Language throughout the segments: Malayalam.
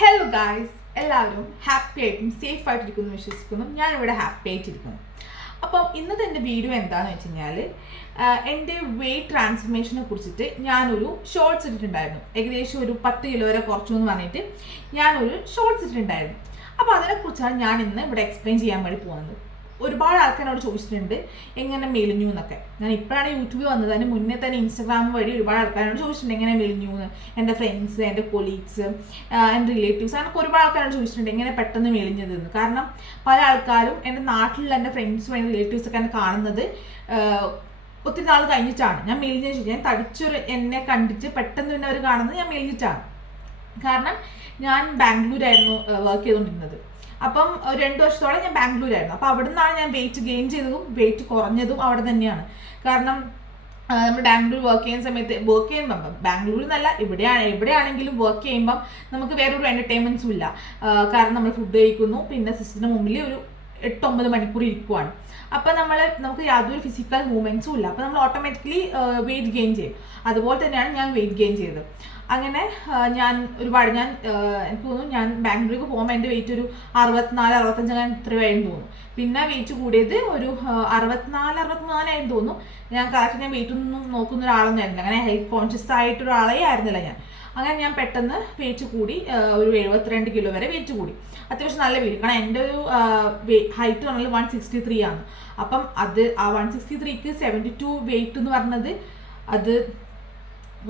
ഹലോ ഗായ്സ്, എല്ലാവരും ഹാപ്പി ആയിട്ടും സേഫ് ആയിട്ടിരിക്കുന്നു വിശ്വസിക്കുന്നു. ഞാനിവിടെ ഹാപ്പി ആയിട്ടിരിക്കുന്നു. അപ്പം ഇന്നത്തെ എൻ്റെ വീഡിയോ എന്താണെന്ന് വെച്ച് കഴിഞ്ഞാൽ എൻ്റെ വെയ്റ്റ് ട്രാൻസ്ഫർമേഷനെ കുറിച്ചിട്ട് ഞാനൊരു ഷോർട്സ് ഇട്ടിട്ടുണ്ടായിരുന്നു. ഏകദേശം ഒരു 10 കിലോ വരെ കുറച്ചു എന്ന് പറഞ്ഞിട്ട് ഞാനൊരു ഷോർട്സ് ഇട്ടിട്ടുണ്ടായിരുന്നു. അപ്പോൾ അതിനെക്കുറിച്ചാണ് ഞാൻ ഇന്ന് ഇവിടെ എക്സ്പ്ലെയിൻ ചെയ്യാൻ വേണ്ടി പോകുന്നത്. ഒരുപാട് ആൾക്കാരോട് ചോദിച്ചിട്ടുണ്ട് എങ്ങനെ മെലിഞ്ഞു എന്നൊക്കെ. ഞാൻ ഇപ്പോഴാണ് യൂട്യൂബിൽ വന്നത്, അതിന് മുന്നേ തന്നെ ഇൻസ്റ്റാഗ്രാം വഴി ഒരുപാട് ആൾക്കാരോട് ചോദിച്ചിട്ടുണ്ട് എങ്ങനെ മെലിഞ്ഞു എന്ന്. എൻ്റെ ഫ്രണ്ട്സ്, എൻ്റെ കൊളീഗ്സ്, എൻ്റെ റിലേറ്റീവ്സ്, അങ്ങനൊക്കെ ഒരുപാട് ആൾക്കാരോട് ചോദിച്ചിട്ടുണ്ട് എങ്ങനെ പെട്ടെന്ന് മെലിഞ്ഞതെന്ന്. കാരണം പല ആൾക്കാരും എൻ്റെ നാട്ടിലുള്ള എൻ്റെ ഫ്രണ്ട്സും എൻ്റെ റിലേറ്റീവ്സൊക്കെ എന്നെ കാണുന്നത് ഒത്തിരി നാൾ കഴിഞ്ഞിട്ടാണ്. ഞാൻ മെലിഞ്ഞ ഞാൻ തടിച്ചൊരു എന്നെ കണ്ടിട്ട് പെട്ടെന്ന് പിന്നെ അവർ കാണുന്നത് ഞാൻ മെലിഞ്ഞിട്ടാണ്. കാരണം ഞാൻ ബാംഗ്ലൂരായിരുന്നു വർക്ക് ചെയ്തുകൊണ്ടിരുന്നത്. അപ്പം 2 വർഷത്തോളം ഞാൻ ബാംഗ്ലൂരായിരുന്നു. അപ്പോൾ അവിടെ നിന്നാണ് ഞാൻ വെയിറ്റ് ഗെയിൻ ചെയ്തതും വെയിറ്റ് കുറഞ്ഞതും അവിടെ തന്നെയാണ്. കാരണം നമ്മൾ ബാംഗ്ലൂർ വർക്ക് ചെയ്യുമ്പോൾ ബാംഗ്ലൂരിൽ നിന്നല്ല, എവിടെയാണെങ്കിലും വർക്ക് ചെയ്യുമ്പം നമുക്ക് വേറൊരു എൻ്റർടൈൻമെൻറ്റ്സും ഇല്ല. കാരണം നമ്മൾ ഫുഡ് കഴിക്കുന്നു, പിന്നെ സിസ്റ്ററിന് മുമ്പിൽ ഒരു 8-9 മണിക്കൂർ ഇരിക്കുവാണ്. അപ്പം നമുക്ക് യാതൊരു ഫിസിക്കൽ മൂവ്മെൻറ്റ്സും ഇല്ല. അപ്പം നമ്മൾ ഓട്ടോമാറ്റിക്കലി വെയിറ്റ് ഗെയിൻ ചെയ്യും. അതുപോലെ തന്നെയാണ് ഞാൻ വെയിറ്റ് ഗെയിൻ ചെയ്തത്. അങ്ങനെ എനിക്ക് തോന്നുന്നു ഞാൻ ബാംഗ്ലൂർക്ക് പോകുമ്പോൾ എൻ്റെ വെയിറ്റ് ഒരു 64-65 അങ്ങനെ ഇത്രയായിരുന്നു തോന്നുന്നു. പിന്നെ വെയിറ്റ് കൂടിയത് ഒരു 64-63 ആയിരുന്നു തോന്നുന്നു. ഞാൻ കറക്റ്റ് ഞാൻ വെയിറ്റ് ഒന്നും നോക്കുന്ന ഒരാളൊന്നും ആയിരുന്നില്ല, അങ്ങനെ ഹെൽത്ത് കോൺഷ്യസ് ആയിട്ടൊരാളേ ആയിരുന്നില്ല ഞാൻ. അങ്ങനെ ഞാൻ പെട്ടെന്ന് വെയിറ്റ് കൂടി, ഒരു 72 കിലോ വരെ വെയിറ്റ് കൂടി. അത്യാവശ്യം നല്ല വെയിറ്റ്, കാരണം എൻ്റെ ഒരു ഹൈറ്റ് പറഞ്ഞാൽ 163 ആണ്. അപ്പം അത് ആ 163ക്ക് 72 വെയിറ്റ് എന്ന് പറഞ്ഞത് അത്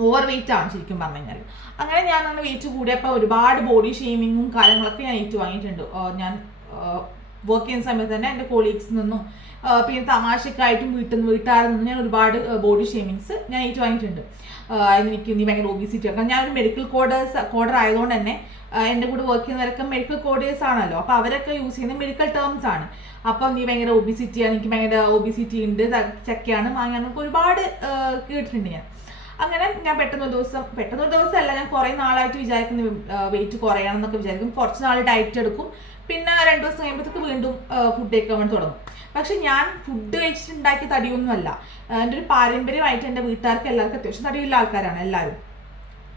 ഓവർ വെയിറ്റ് ആണ് ശരിക്കും പറഞ്ഞു കഴിഞ്ഞാൽ. അങ്ങനെ ഞാൻ വെയിറ്റ് കൂടിയപ്പോൾ ഒരുപാട് ബോഡി ഷെയ്മിങ്ങും കാര്യങ്ങളൊക്കെ ഞാൻ വാങ്ങിയിട്ടുണ്ട്. ഞാൻ വർക്ക് ചെയ്യുന്ന സമയത്ത് തന്നെ എൻ്റെ കൊളീഗ്സിൽ നിന്നും പിന്നെ തമാശക്കായിട്ടും വീട്ടുകാരിൽ നിന്നും ഞാൻ ഒരുപാട് ബോഡി ഷെയ്മിങ്സ് ഞാൻ വാങ്ങിയിട്ടുണ്ട്. എനിക്ക് നീ ഭയങ്കര ഒബിസിറ്റി, കാരണം ഞാനൊരു മെഡിക്കൽ കോഡർ ആയതുകൊണ്ട് തന്നെ എൻ്റെ കൂടെ വർക്ക് ചെയ്യുന്നവരൊക്കെ മെഡിക്കൽ കോഡേഴ്സ് ആണല്ലോ. അപ്പോൾ അവരൊക്കെ യൂസ് ചെയ്യുന്ന മെഡിക്കൽ ടേംസ് ആണ്. അപ്പം നീ ഭയങ്കര ഒബിസിറ്റിയാണ്, എനിക്ക് ഭയങ്കര ഒബിസിറ്റി ഉണ്ട്, ചക്കയാണ്, മാങ്ങാനൊക്കെ ഒരുപാട് കേട്ടിട്ടുണ്ട് ഞാൻ. അങ്ങനെ ഞാൻ പെട്ടെന്നൊരു ദിവസമല്ല, ഞാൻ കുറേ നാളായിട്ട് വിചാരിക്കുന്നു വെയിറ്റ് കുറയണം എന്നൊക്കെ വിചാരിക്കും. കുറച്ച് നാൾ ഡയറ്റ് എടുക്കും, പിന്നെ 2 ദിവസം കഴിയുമ്പോഴത്തേക്ക് വീണ്ടും ഫുഡ് കഴിക്കാൻ വേണ്ടി തുടങ്ങും. പക്ഷെ ഞാൻ ഫുഡ് കഴിച്ചിട്ടുണ്ടാക്കിയ തടിയൊന്നുമല്ല. എൻ്റെ ഒരു പാരമ്പര്യമായിട്ട് എൻ്റെ വീട്ടുകാർക്ക് എല്ലാവർക്കും അത്യാവശ്യം തടിയുള്ള ആൾക്കാരാണ് എല്ലാവരും.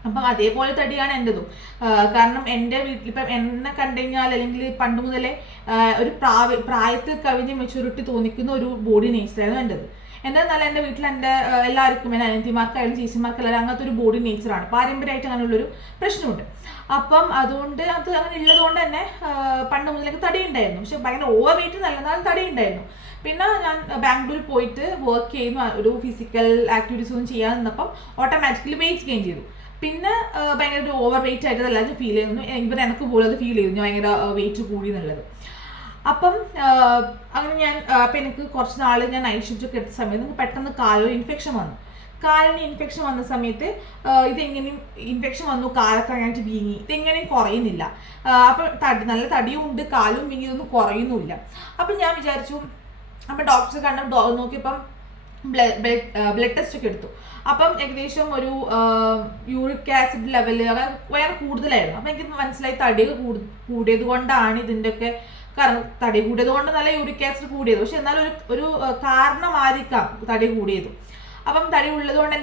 അപ്പം അതേപോലെ തടിയാണ് എൻ്റെതും. കാരണം എൻ്റെ വീട്ടിലിപ്പം എന്നെ കണ്ടു കഴിഞ്ഞാൽ, അല്ലെങ്കിൽ പണ്ട് മുതലേ ഒരു പ്രായത്തിൽ കവിഞ്ഞ് മെച്യൂരിറ്റി തോന്നിക്കുന്ന ഒരു ബോഡി നേച്ചറായിരുന്നു എൻ്റെത്. എന്തെന്നല്ല, എൻ്റെ വീട്ടിൽ എൻ്റെ എല്ലാവർക്കും, എൻ്റെ അനിയത്തിമാർക്കായാലും ചേച്ചിമാർക്കെല്ലാവരും അങ്ങനത്തെ ഒരു ബോഡി നേച്ചറാണ്. പാരമ്പര്യമായിട്ട് അങ്ങനെയുള്ളൊരു പ്രശ്നമുണ്ട്. അപ്പം അതുകൊണ്ട് അത് അങ്ങനെ ഉള്ളത് കൊണ്ട് തന്നെ പണ്ട് മുതലൊക്കെ തടി ഉണ്ടായിരുന്നു. പക്ഷെ ഭയങ്കര ഓവർ വെയിറ്റ് നല്ലതാലും തടി ഉണ്ടായിരുന്നു. പിന്നെ ഞാൻ ബാംഗ്ലൂരിൽ പോയിട്ട് വർക്ക് ചെയ്യുന്ന ഒരു ഫിസിക്കൽ ആക്ടിവിറ്റീസ് ഒന്നും ചെയ്യാൻ നിന്നപ്പം ഓട്ടോമാറ്റിക്കലി വെയിറ്റ് ഗെയിൻ ചെയ്തു. പിന്നെ ഭയങ്കര ഒരു ഓവർ വെയിറ്റ് ആയിട്ട് എല്ലാവരും ഫീൽ ചെയ്യുന്നു. എനിക്ക് പോലും അത് ഫീൽ ചെയ്തു, ഞാൻ ഭയങ്കര വെയിറ്റ് കൂടി എന്നുള്ളത്. അപ്പം അങ്ങനെ അപ്പം എനിക്ക് കുറച്ച് നാൾ ഞാൻ നൈറ്റ് ഷിഫ്റ്റ് ഒക്കെ എടുത്ത സമയത്ത് നമുക്ക് പെട്ടെന്ന് കാലിന് ഇൻഫെക്ഷൻ വന്ന സമയത്ത് ഇതെങ്ങനെയും ഇൻഫെക്ഷൻ വന്നു, കാലൊക്കെ അങ്ങായിട്ട് വീങ്ങി, ഇതെങ്ങനെയും കുറയുന്നില്ല. അപ്പം നല്ല തടിയും ഉണ്ട്, കാലും വീങ്ങി, ഇതൊന്നും കുറയുന്നുമില്ല. അപ്പം ഞാൻ വിചാരിച്ചു, അപ്പം ഡോക്ടറെ നോക്കിയപ്പം ബ്ലഡ് ടെസ്റ്റ് ഒക്കെ എടുത്തു. അപ്പം ഏകദേശം ഒരു യൂറിക് ആസിഡ് ലെവല് വേറെ കൂടുതലായിരുന്നു. അപ്പം എനിക്ക് മനസ്സിലായി തടിയൊക്കെ കൂടിയത് കൊണ്ടാണ് ഇതിൻ്റെയൊക്കെ. കാരണം തടി കൂടിയത് കൊണ്ട് നല്ല യൂറിക് ആസിഡ് കൂടിയത്, പക്ഷെ എന്നാലും ഒരു കാരണമായിരിക്കാം തടി കൂടിയത്. അപ്പം തടി ഉള്ളത് കൊണ്ട്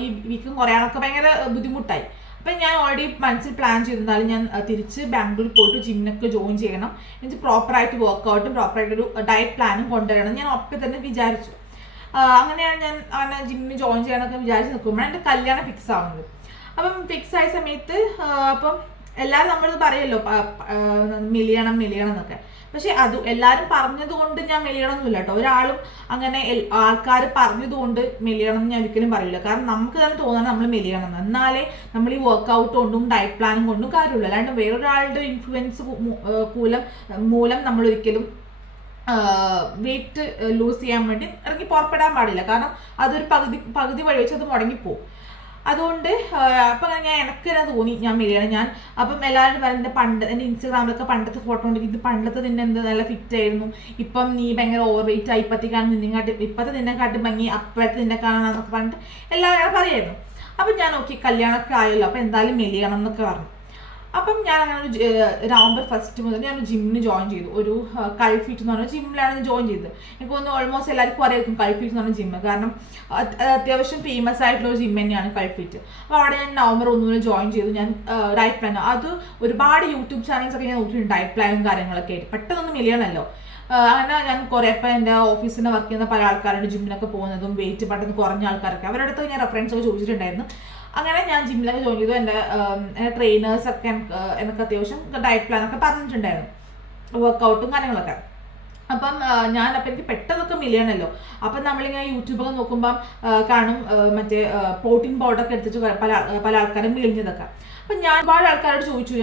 ഈ വീക്കും കുറയാനൊക്കെ ഭയങ്കര ബുദ്ധിമുട്ടായി. അപ്പം ഞാൻ ഓൾറെഡി മനസ്സിൽ പ്ലാൻ ചെയ്തിരുന്നാലും ഞാൻ തിരിച്ച് ബാംഗ്ലൂരിൽ പോയിട്ട് ജിമ്മിനൊക്കെ ജോയിൻ ചെയ്യണം, എനിക്ക് പ്രോപ്പറായിട്ട് വർക്കൗട്ടും പ്രോപ്പറായിട്ടൊരു ഡയറ്റ് പ്ലാനും കൊണ്ടുവരണം ഞാൻ ഒപ്പം തന്നെ വിചാരിച്ചു. അങ്ങനെയാണ് ഞാൻ അങ്ങനെ ജിമ്മിന് ജോയിൻ ചെയ്യാനൊക്കെ വിചാരിച്ച് നിൽക്കുമ്പോഴാണ് എൻ്റെ കല്യാണം ഫിക്സ് ആവുന്നത്. അപ്പം ഫിക്സ് ആയ സമയത്ത് അപ്പം എല്ലാവരും നമ്മളിത് പറയുമല്ലോ മെലിയണം എന്നൊക്കെ. പക്ഷെ അത് എല്ലാവരും പറഞ്ഞത് കൊണ്ട് ഞാൻ മെലിയണമെന്നില്ല കേട്ടോ. ഒരാളും അങ്ങനെ ആൾക്കാർ പറഞ്ഞത് കൊണ്ട് മെലിയണം എന്ന് ഞാൻ ഒരിക്കലും പറയില്ല. കാരണം നമുക്ക് തന്നെ തോന്നണം നമ്മൾ മെലിയണം, എന്നാലേ നമ്മൾ ഈ വർക്കൗട്ട് കൊണ്ടും ഡയറ്റ് പ്ലാനും കൊണ്ടും കാര്യമുള്ളൂ. അല്ലാണ്ട് വേറൊരാളുടെ ഇൻഫ്ലുവൻസ് മൂലം നമ്മൾ ഒരിക്കലും വെയിറ്റ് ലൂസ് ചെയ്യാൻ വേണ്ടി ഇറങ്ങി പുറപ്പെടാൻ പാടില്ല. കാരണം അതൊരു പകുതി വഴി വെച്ച് അത് മുടങ്ങിപ്പോവും. അതുകൊണ്ട് അപ്പം എനിക്ക് തന്നെ തോന്നി ഞാൻ മെലിയണം. അപ്പം എല്ലാവരും പറയുന്നത് എൻ്റെ ഇൻസ്റ്റാഗ്രാമിലൊക്കെ പണ്ടത്തെ ഫോട്ടോ ഉണ്ട്, ഇത് പണ്ടത്തെ നിന്നെ എന്ത് നല്ല ഫിറ്റ് ആയിരുന്നു, ഇപ്പം നീ ഭയങ്കര ഓവർ വെയിറ്റ് ആയി, ഇപ്പത്തെ നിന്നെക്കാട്ടും ഭംഗി അപ്പോഴത്തെ നിന്നെ കാണാന്നൊക്കെ പറഞ്ഞിട്ട് എല്ലാവരും പറയായിരുന്നു. അപ്പം ഞാൻ നോക്കി കല്യാണമൊക്കെ ആയല്ലോ, അപ്പം എന്തായാലും മെലിയണം എന്നൊക്കെ പറഞ്ഞു. അപ്പം ഞാൻ അങ്ങനെ നവംബർ 1 മുതൽ ഞാൻ ജിമ്മിന് ജോയിൻ ചെയ്തു. ഒരു കൾഫീറ്റ് എന്ന് പറഞ്ഞ ജിമ്മിലാണ് ഞാൻ ജോയിൻ ചെയ്തത്. എനിക്ക് തോന്നുന്നു ഓൾമോസ്റ്റ് എല്ലാവർക്കും അറിയായിരിക്കും കൾഫീറ്റ് എന്ന് പറഞ്ഞ ജിമ്മ്, കാരണം അത്യാവശ്യം ഫേമസ് ആയിട്ടുള്ള ഒരു ജിം തന്നെയാണ് കൾഫീറ്റ്. അപ്പോൾ അവിടെ ഞാൻ നവംബർ 1 മുതൽ ജോയിൻ ചെയ്തു. ഞാൻ ഡയറ്റ് പ്ലാൻ, അത് ഒരുപാട് യൂട്യൂബ് ചാനൽസ് ഒക്കെ ഞാൻ നോക്കിയിട്ടുണ്ട്, ഡയറ്റ് പ്ലാനും കാര്യങ്ങളൊക്കെ ആയിട്ട്. പെട്ടെന്നൊന്നും മില്യണല്ലോ. അങ്ങനെ ഞാൻ കുറേ ഇപ്പം എൻ്റെ ഓഫീസിൽ വർക്ക് ചെയ്യുന്ന പല ആൾക്കാരുടെ ജിമ്മിനൊക്കെ പോകുന്നതും വെയിറ്റ് പെട്ടെന്ന് കുറഞ്ഞ ആൾക്കാരൊക്കെ അവരുടെ അടുത്ത് ഞാൻ റെഫറൻസ് ഒക്കെ ചോദിച്ചിട്ടുണ്ടായിരുന്നു. അങ്ങനെ ഞാൻ ജിമ്മിലൊക്കെ ജോയിൻ ചെയ്തു. എൻ്റെ ട്രെയിനേഴ്സൊക്കെ എനിക്ക് അത്യാവശ്യം ഡയറ്റ് പ്ലാനൊക്കെ പറഞ്ഞിട്ടുണ്ടായിരുന്നു, വർക്കൗട്ടും കാര്യങ്ങളൊക്കെ. അപ്പം എനിക്ക് പെട്ടെന്നൊക്കെ മില്യണല്ലോ. അപ്പം നമ്മളിങ്ങനെ യൂട്യൂബൊക്കെ നോക്കുമ്പം കാണും മറ്റേ പ്രോട്ടീൻ പൗഡറൊക്കെ എടുത്തിട്ട് പല ആൾക്കാരും മിളിഞ്ഞതൊക്കെ. അപ്പം ഞാൻ ഒരുപാട് ആൾക്കാരോട് ചോദിച്ചു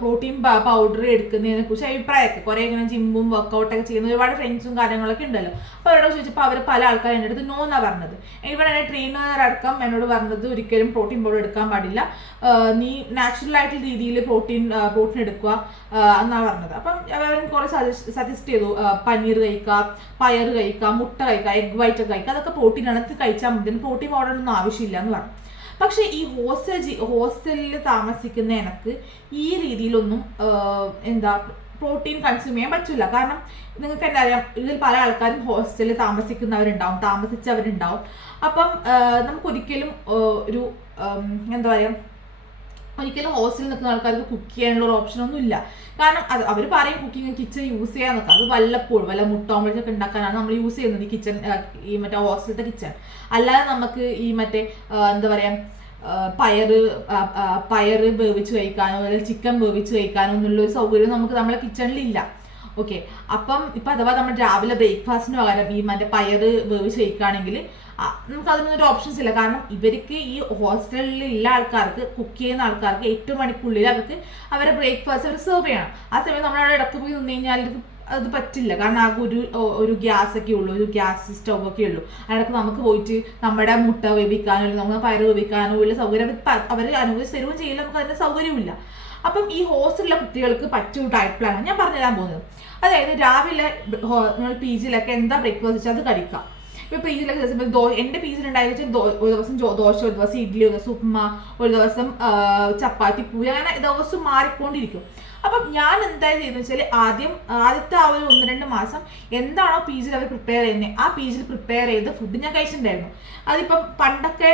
പ്രോട്ടീൻ പൗഡർ എടുക്കുന്നതിനെ കുറിച്ച് അഭിപ്രായമൊക്കെ. കുറേ ഇങ്ങനെ ജിമ്മും വർക്കൗട്ടൊക്കെ ചെയ്യുന്ന ഒരുപാട് ഫ്രണ്ട്സും കാര്യങ്ങളൊക്കെ ഉണ്ടല്ലോ. അപ്പോൾ അവരോട് ചോദിച്ചപ്പോൾ അവർ പല ആൾക്കാരും എൻ്റെ അടുത്ത് നോ എന്നാണ് പറഞ്ഞത്. ഇവിടെ എൻ്റെ ട്രെയിനർ അടക്കം എന്നോട് പറഞ്ഞത് ഒരിക്കലും പ്രോട്ടീൻ പൗഡർ എടുക്കാൻ പാടില്ല, നീ നാച്ചുറൽ ആയിട്ടുള്ള രീതിയിൽ പ്രോട്ടീൻ എടുക്കുക എന്നാണ് പറഞ്ഞത്. അപ്പം അവർ കുറേ സജസ്റ്റ് ചെയ്തു, പനീർ കഴിക്കുക, പയർ കഴിക്കുക, മുട്ട കഴിക്കുക, എഗ് വൈറ്റ് ഒക്കെ കഴിക്കുക, അതൊക്കെ പ്രോട്ടീനാണ്, കഴിച്ചാൽ മതി, പ്രോട്ടീൻ പൗഡറൊന്നും ആവശ്യമില്ല എന്ന് പറഞ്ഞു. പക്ഷെ ഈ ഹോസ്റ്റലിൽ താമസിക്കുന്ന എനിക്ക് ഈ രീതിയിലൊന്നും പ്രോട്ടീൻ കൺസ്യൂം ചെയ്യാൻ പറ്റില്ല. കാരണം നിങ്ങൾക്ക് എന്താ അറിയാം, ഇതിൽ പല ആൾക്കാരും ഹോസ്റ്റലിൽ താമസിച്ചവരുണ്ടാവും. അപ്പം നമുക്കൊരിക്കലും ഒരു എന്താ പറയുക, ഒരിക്കലും ഹോസ്റ്റലിൽ നിൽക്കുന്ന ആൾക്കാർക്ക് കുക്ക് ചെയ്യാനുള്ള ഒരു ഓപ്ഷനൊന്നും ഇല്ല. കാരണം അവർ പറയും കുക്കിംഗ് കിച്ചൺ യൂസ് ചെയ്യാൻ നിൽക്കാം, അത് വല്ലപ്പോഴും വല്ല മുട്ട ഓംലെറ്റൊക്കെ ഉണ്ടാക്കാനാണ് നമ്മൾ യൂസ് ചെയ്യുന്നത് ഈ മറ്റേ ഹോസ്റ്റലിലത്തെ കിച്ചൺ. അല്ലാതെ നമുക്ക് ഈ മറ്റേ എന്താ പറയുക, പയറ് വേവിച്ച് കഴിക്കാനോ അല്ലെങ്കിൽ ചിക്കൻ വേവിച്ച് കഴിക്കാനോ എന്നുള്ളൊരു സൗകര്യം നമ്മളെ കിച്ചണിലില്ല. ഓക്കെ, അപ്പം ഇപ്പം അഥവാ നമ്മൾ രാവിലെ ബ്രേക്ക്ഫാസ്റ്റിന് പകരം ഈ മറ്റേ പയറ് വേവിച്ച് കഴിക്കുകയാണെങ്കിൽ നമുക്ക് അതിനൊരു ഓപ്ഷൻസ് ഇല്ല. കാരണം ഇവർക്ക് ഈ ഹോസ്റ്റലിലുള്ള ആൾക്കാർക്ക്, കുക്ക് ചെയ്യുന്ന ആൾക്കാർക്ക് 8 മണിക്കുള്ളിൽ അവരെ ബ്രേക്ക്ഫാസ്റ്റ് അവർ സെർവ് ചെയ്യണം. ആ സമയം നമ്മളവിടെ ഇടയ്ക്ക് പോയി നിന്ന് കഴിഞ്ഞാൽ അത് പറ്റില്ല. കാരണം ആകെ ഒരു ഗ്യാസൊക്കെ ഉള്ളൂ, ഒരു ഗ്യാസ് സ്റ്റവ് ഒക്കെ ഉള്ളൂ. അതിനൊക്കെ നമുക്ക് പോയിട്ട് നമ്മുടെ മുട്ട വേവിക്കാനോ അല്ലെങ്കിൽ നമുക്ക് പയറ് വേവിക്കാനോ ഉള്ള സൗകര്യം അവർ അനുവദിച്ച് തരുകയും ചെയ്യില്ല, നമുക്ക് അതിൻ്റെ സൗകര്യമില്ല. അപ്പം ഈ ഹോസ്റ്റലിലെ കുട്ടികൾക്ക് പറ്റിയ ഡയറ്റ് പ്ലാനാണ് ഞാൻ പറഞ്ഞുതരാൻ പോകുന്നത്. അതായത് രാവിലെ നമ്മൾ PG-യിലൊക്കെ എന്താ ബ്രേക്ക്ഫാസ്റ്റ് വെച്ചാൽ അത് കഴിക്കാം. ഇപ്പോൾ PG-യിലൊക്കെ എൻ്റെ PG-യിലുണ്ടായെന്ന് വെച്ചാൽ ഒരു ദിവസം ദോശ, ഒരു ദിവസം ഇഡ്ഡലി, ഒരു ദിവസം ഉപ്മ, ഒരു ദിവസം ചപ്പാത്തി, പൂരി, അങ്ങനെ ദിവസം മാറിക്കൊണ്ടിരിക്കും. അപ്പം ഞാൻ എന്തായാലും ചെയ്യുന്നത് വെച്ചാൽ ആദ്യത്തെ ആ ഒരു 1-2 മാസം എന്താണോ PG-യിൽ അവർ പ്രിപ്പയർ ചെയ്യുന്നത്, ആ PG-യിൽ പ്രിപ്പയർ ചെയ്ത് ഫുഡ് ഞാൻ കഴിച്ചിട്ടുണ്ടായിരുന്നു. അതിപ്പം പണ്ടൊക്കെ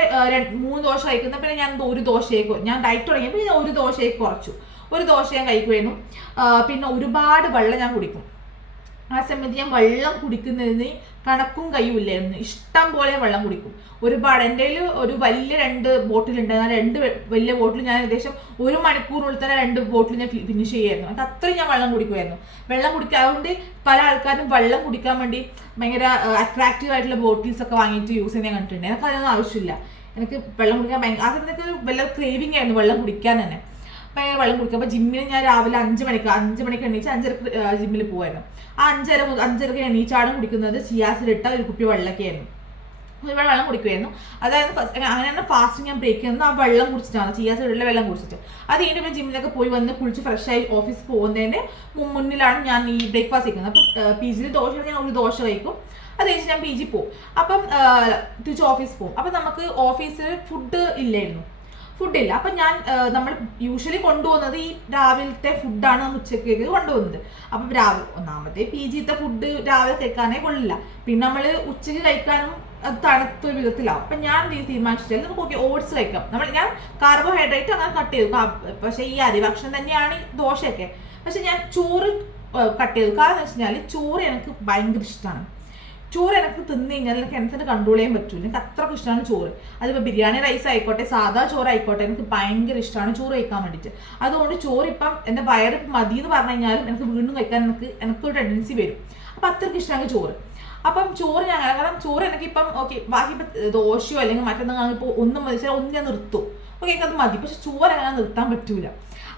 3 ദോശ കഴിക്കുന്ന, പിന്നെ ഞാൻ ഒരു ദോശയൊക്കെ, ഞാൻ ഡയറ്റ് തുടങ്ങിയപ്പോൾ ഞാൻ ഒരു ദോശയൊക്കെ കുറച്ചു, ഒരു ദോശ ഞാൻ കഴിക്കുമായിരുന്നു. പിന്നെ ഒരുപാട് വെള്ളം ഞാൻ കുടിക്കും. ആ സമയത്ത് ഞാൻ വെള്ളം കുടിക്കുന്നതിന് കണക്കും കയ്യുമില്ലായിരുന്നു, ഇഷ്ടം പോലെ വെള്ളം കുടിക്കും. ഒരുപാട്, എൻ്റെ കയ്യിൽ ഒരു വലിയ 2 ബോട്ടിലുണ്ട്. ആ 2 വലിയ ബോട്ടിൽ ഞാൻ ഏകദേശം 1 മണിക്കൂറിനുള്ളിൽ തന്നെ 2 ബോട്ടിൽ ഞാൻ ഫിനിഷ് ചെയ്യുമായിരുന്നു. അത് അത്രയും ഞാൻ വെള്ളം കുടിക്കുമായിരുന്നു. വെള്ളം കുടിക്കുക, അതുകൊണ്ട് പല ആൾക്കാരും വെള്ളം കുടിക്കാൻ വേണ്ടി ഭയങ്കര അട്രാക്റ്റീവ് ആയിട്ടുള്ള ബോട്ടിൽസ് ഒക്കെ വാങ്ങിയിട്ട് യൂസ് ചെയ്യാൻ കണ്ടിട്ടുണ്ട്. എനിക്ക് അതിനൊന്നും ആവശ്യമില്ല. എനിക്ക് വെള്ളം കുടിക്കാൻ ആ സമയത്ത് ഒരു വല്ല ക്രേവിംഗ് ആയിരുന്നു വെള്ളം കുടിക്കാൻ തന്നെ, ഭയങ്കര വെള്ളം കുടിക്കുക. അപ്പോൾ ജിമ്മിൽ ഞാൻ രാവിലെ 5 മണിക്ക് എണീച്ച് 5:30 ജിമ്മിൽ പോകുമായിരുന്നു. ആ 5:30 എണീച്ചാണ് കുടിക്കുന്നത് ചിയാസിലിട്ട ഒരു കുപ്പി വെള്ളമൊക്കെയായിരുന്നു. ഒരുപാട് വെള്ളം കുടിക്കുമായിരുന്നു. അതായത് അങ്ങനെയാണ് ഫാസ്റ്റ് ഞാൻ ബ്രേക്ക് ചെയ്യുന്നത് ആ വെള്ളം കുടിച്ചിട്ടാണ്, ചിയാസിലുള്ള വെള്ളം കുടിച്ചിട്ട്. അത് കഴിഞ്ഞിട്ട് ജിമ്മിലൊക്കെ പോയി വന്ന് കുളിച്ച് ഫ്രഷായി ഓഫീസിൽ പോകുന്നതിൻ്റെ മുന്നിലാണ് ഞാൻ ഈ ബ്രേക്ക്ഫാസ്റ്റ് കഴിക്കുന്നത്. അപ്പം PG-യിൽ ദോശ ഞാൻ ഒരു ദോശ കഴിക്കും, അത് കഴിച്ച് ഞാൻ PG പോകും. അപ്പം തിരിച്ച് ഓഫീസിൽ പോകും. അപ്പം നമുക്ക് ഓഫീസിൽ ഫുഡില്ല. അപ്പം നമ്മൾ യൂഷ്വലി കൊണ്ടുപോകുന്നത് ഈ രാവിലത്തെ ഫുഡാണ് നമ്മൾ ഉച്ചക്കേക്ക് കൊണ്ടുപോകുന്നത്. അപ്പം രാവിലെ ഒന്നാമത്തെ PG-ത്തെ ഫുഡ് രാവിലെ കഴിക്കാനേ കൊള്ളില്ല. പിന്നെ നമ്മൾ ഉച്ചയ്ക്ക് കഴിക്കാനും അത് തണുത്തൊരു വിധത്തിലാവും. അപ്പം ഞാൻ തീരുമാനിച്ചാൽ നമുക്ക് ഓട്സ് കഴിക്കാം. ഞാൻ കാർബോഹൈഡ്രേറ്റ് അങ്ങനെ കട്ട് ചെയ്തു. പക്ഷേ ഈ അരി ഭക്ഷണം തന്നെയാണ് ദോശയൊക്കെ. പക്ഷെ ഞാൻ ചോറ് കട്ട് ചെയ്തു. കാരണം എന്ന് വെച്ച് കഴിഞ്ഞാൽ ചോറ് എനിക്ക് ഭയങ്കര ഇഷ്ടമാണ്. ചോറ് എനിക്ക് തിന്നു കഴിഞ്ഞാൽ എനിക്ക് തന്നെ കൺട്രോൾ ചെയ്യാൻ പറ്റൂല. എനിക്ക് അത്രയ്ക്ക് ഇഷ്ടമാണ് ചോറ്. അതിപ്പോൾ ബിരിയാണി റൈസ് ആയിക്കോട്ടെ, സാധാ ചോറായിക്കോട്ടെ, എനിക്ക് ഭയങ്കര ഇഷ്ടമാണ് ചോറ് കഴിക്കാൻ വേണ്ടിയിട്ട്. അതുകൊണ്ട് ചോറ് ഇപ്പം എൻ്റെ വയറ് മതി എന്ന് പറഞ്ഞു കഴിഞ്ഞാലും എനിക്ക് വീണ്ടും കഴിക്കാൻ എനിക്കൊരു ടെൻഡൻസി വരും. അപ്പം അത്രയ്ക്ക് ഇഷ്ടമാണ് ചോറ്. അപ്പം ചോറ് ഞാൻ, കാരണം ചോറ് എനിക്കിപ്പം ഓക്കെ, ബാക്കി ഇപ്പം ദോശയോ അല്ലെങ്കിൽ മറ്റൊന്നും ഇപ്പോൾ ഒന്നും മതിച്ചാൽ ഒന്ന് ഞാൻ നിർത്തും. ഓക്കെ, എനിക്കത് മതി. പക്ഷെ ചോറ് അങ്ങനെ നിർത്താൻ പറ്റൂല.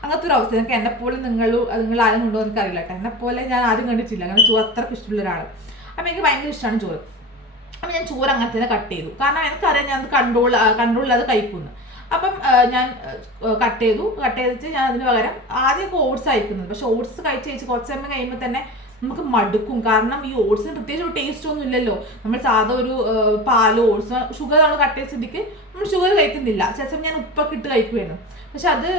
അങ്ങനത്തെ ഒരു അവസ്ഥ. എനിക്ക് എന്നെപ്പോലെ നിങ്ങൾ ആരും കൊണ്ടോ എനിക്കറിയില്ല കേട്ടോ. എന്നെപ്പോലെ ഞാൻ ആരും കണ്ടിട്ടില്ല. കാരണം ചോറ് അത്രയ്ക്ക് ഇഷ്ടമുള്ള ഒരാൾ. അപ്പം എനിക്ക് ഭയങ്കര ഇഷ്ടമാണ് ചോറ്. അപ്പം ഞാൻ ചോറ് അങ്ങനെ തന്നെ കട്ട് ചെയ്തു. കാരണം എനിക്കറിയാം ഞാൻ കൺട്രോളില്ലാതെ കഴിക്കുന്നു. അപ്പം ഞാൻ കട്ട് ചെയ്തിട്ട് ഞാൻ അതിന് പകരം ആദ്യമൊക്കെ ഓട്സ് കഴിക്കുന്നത്. പക്ഷെ ഓട്സ് കഴിച്ച് കുറച്ച് സമയം കഴിയുമ്പോൾ തന്നെ നമുക്ക് മടുക്കും. കാരണം ഈ ഓട്സിന് പ്രത്യേകിച്ച് ഒരു ടേസ്റ്റ് ഒന്നും ഇല്ലല്ലോ. നമ്മൾ സാധാ ഒരു പാല് ഓട്സ് ഷുഗർ നമ്മൾ കട്ട് ചെയ്ത സ്ഥിതിക്ക് നമ്മൾ ഷുഗർ കഴിക്കുന്നില്ല. ചില സമയം ഞാൻ ഉപ്പൊക്കെ ഇട്ട് കഴിക്കുമായിരുന്നു. പക്ഷെ അത്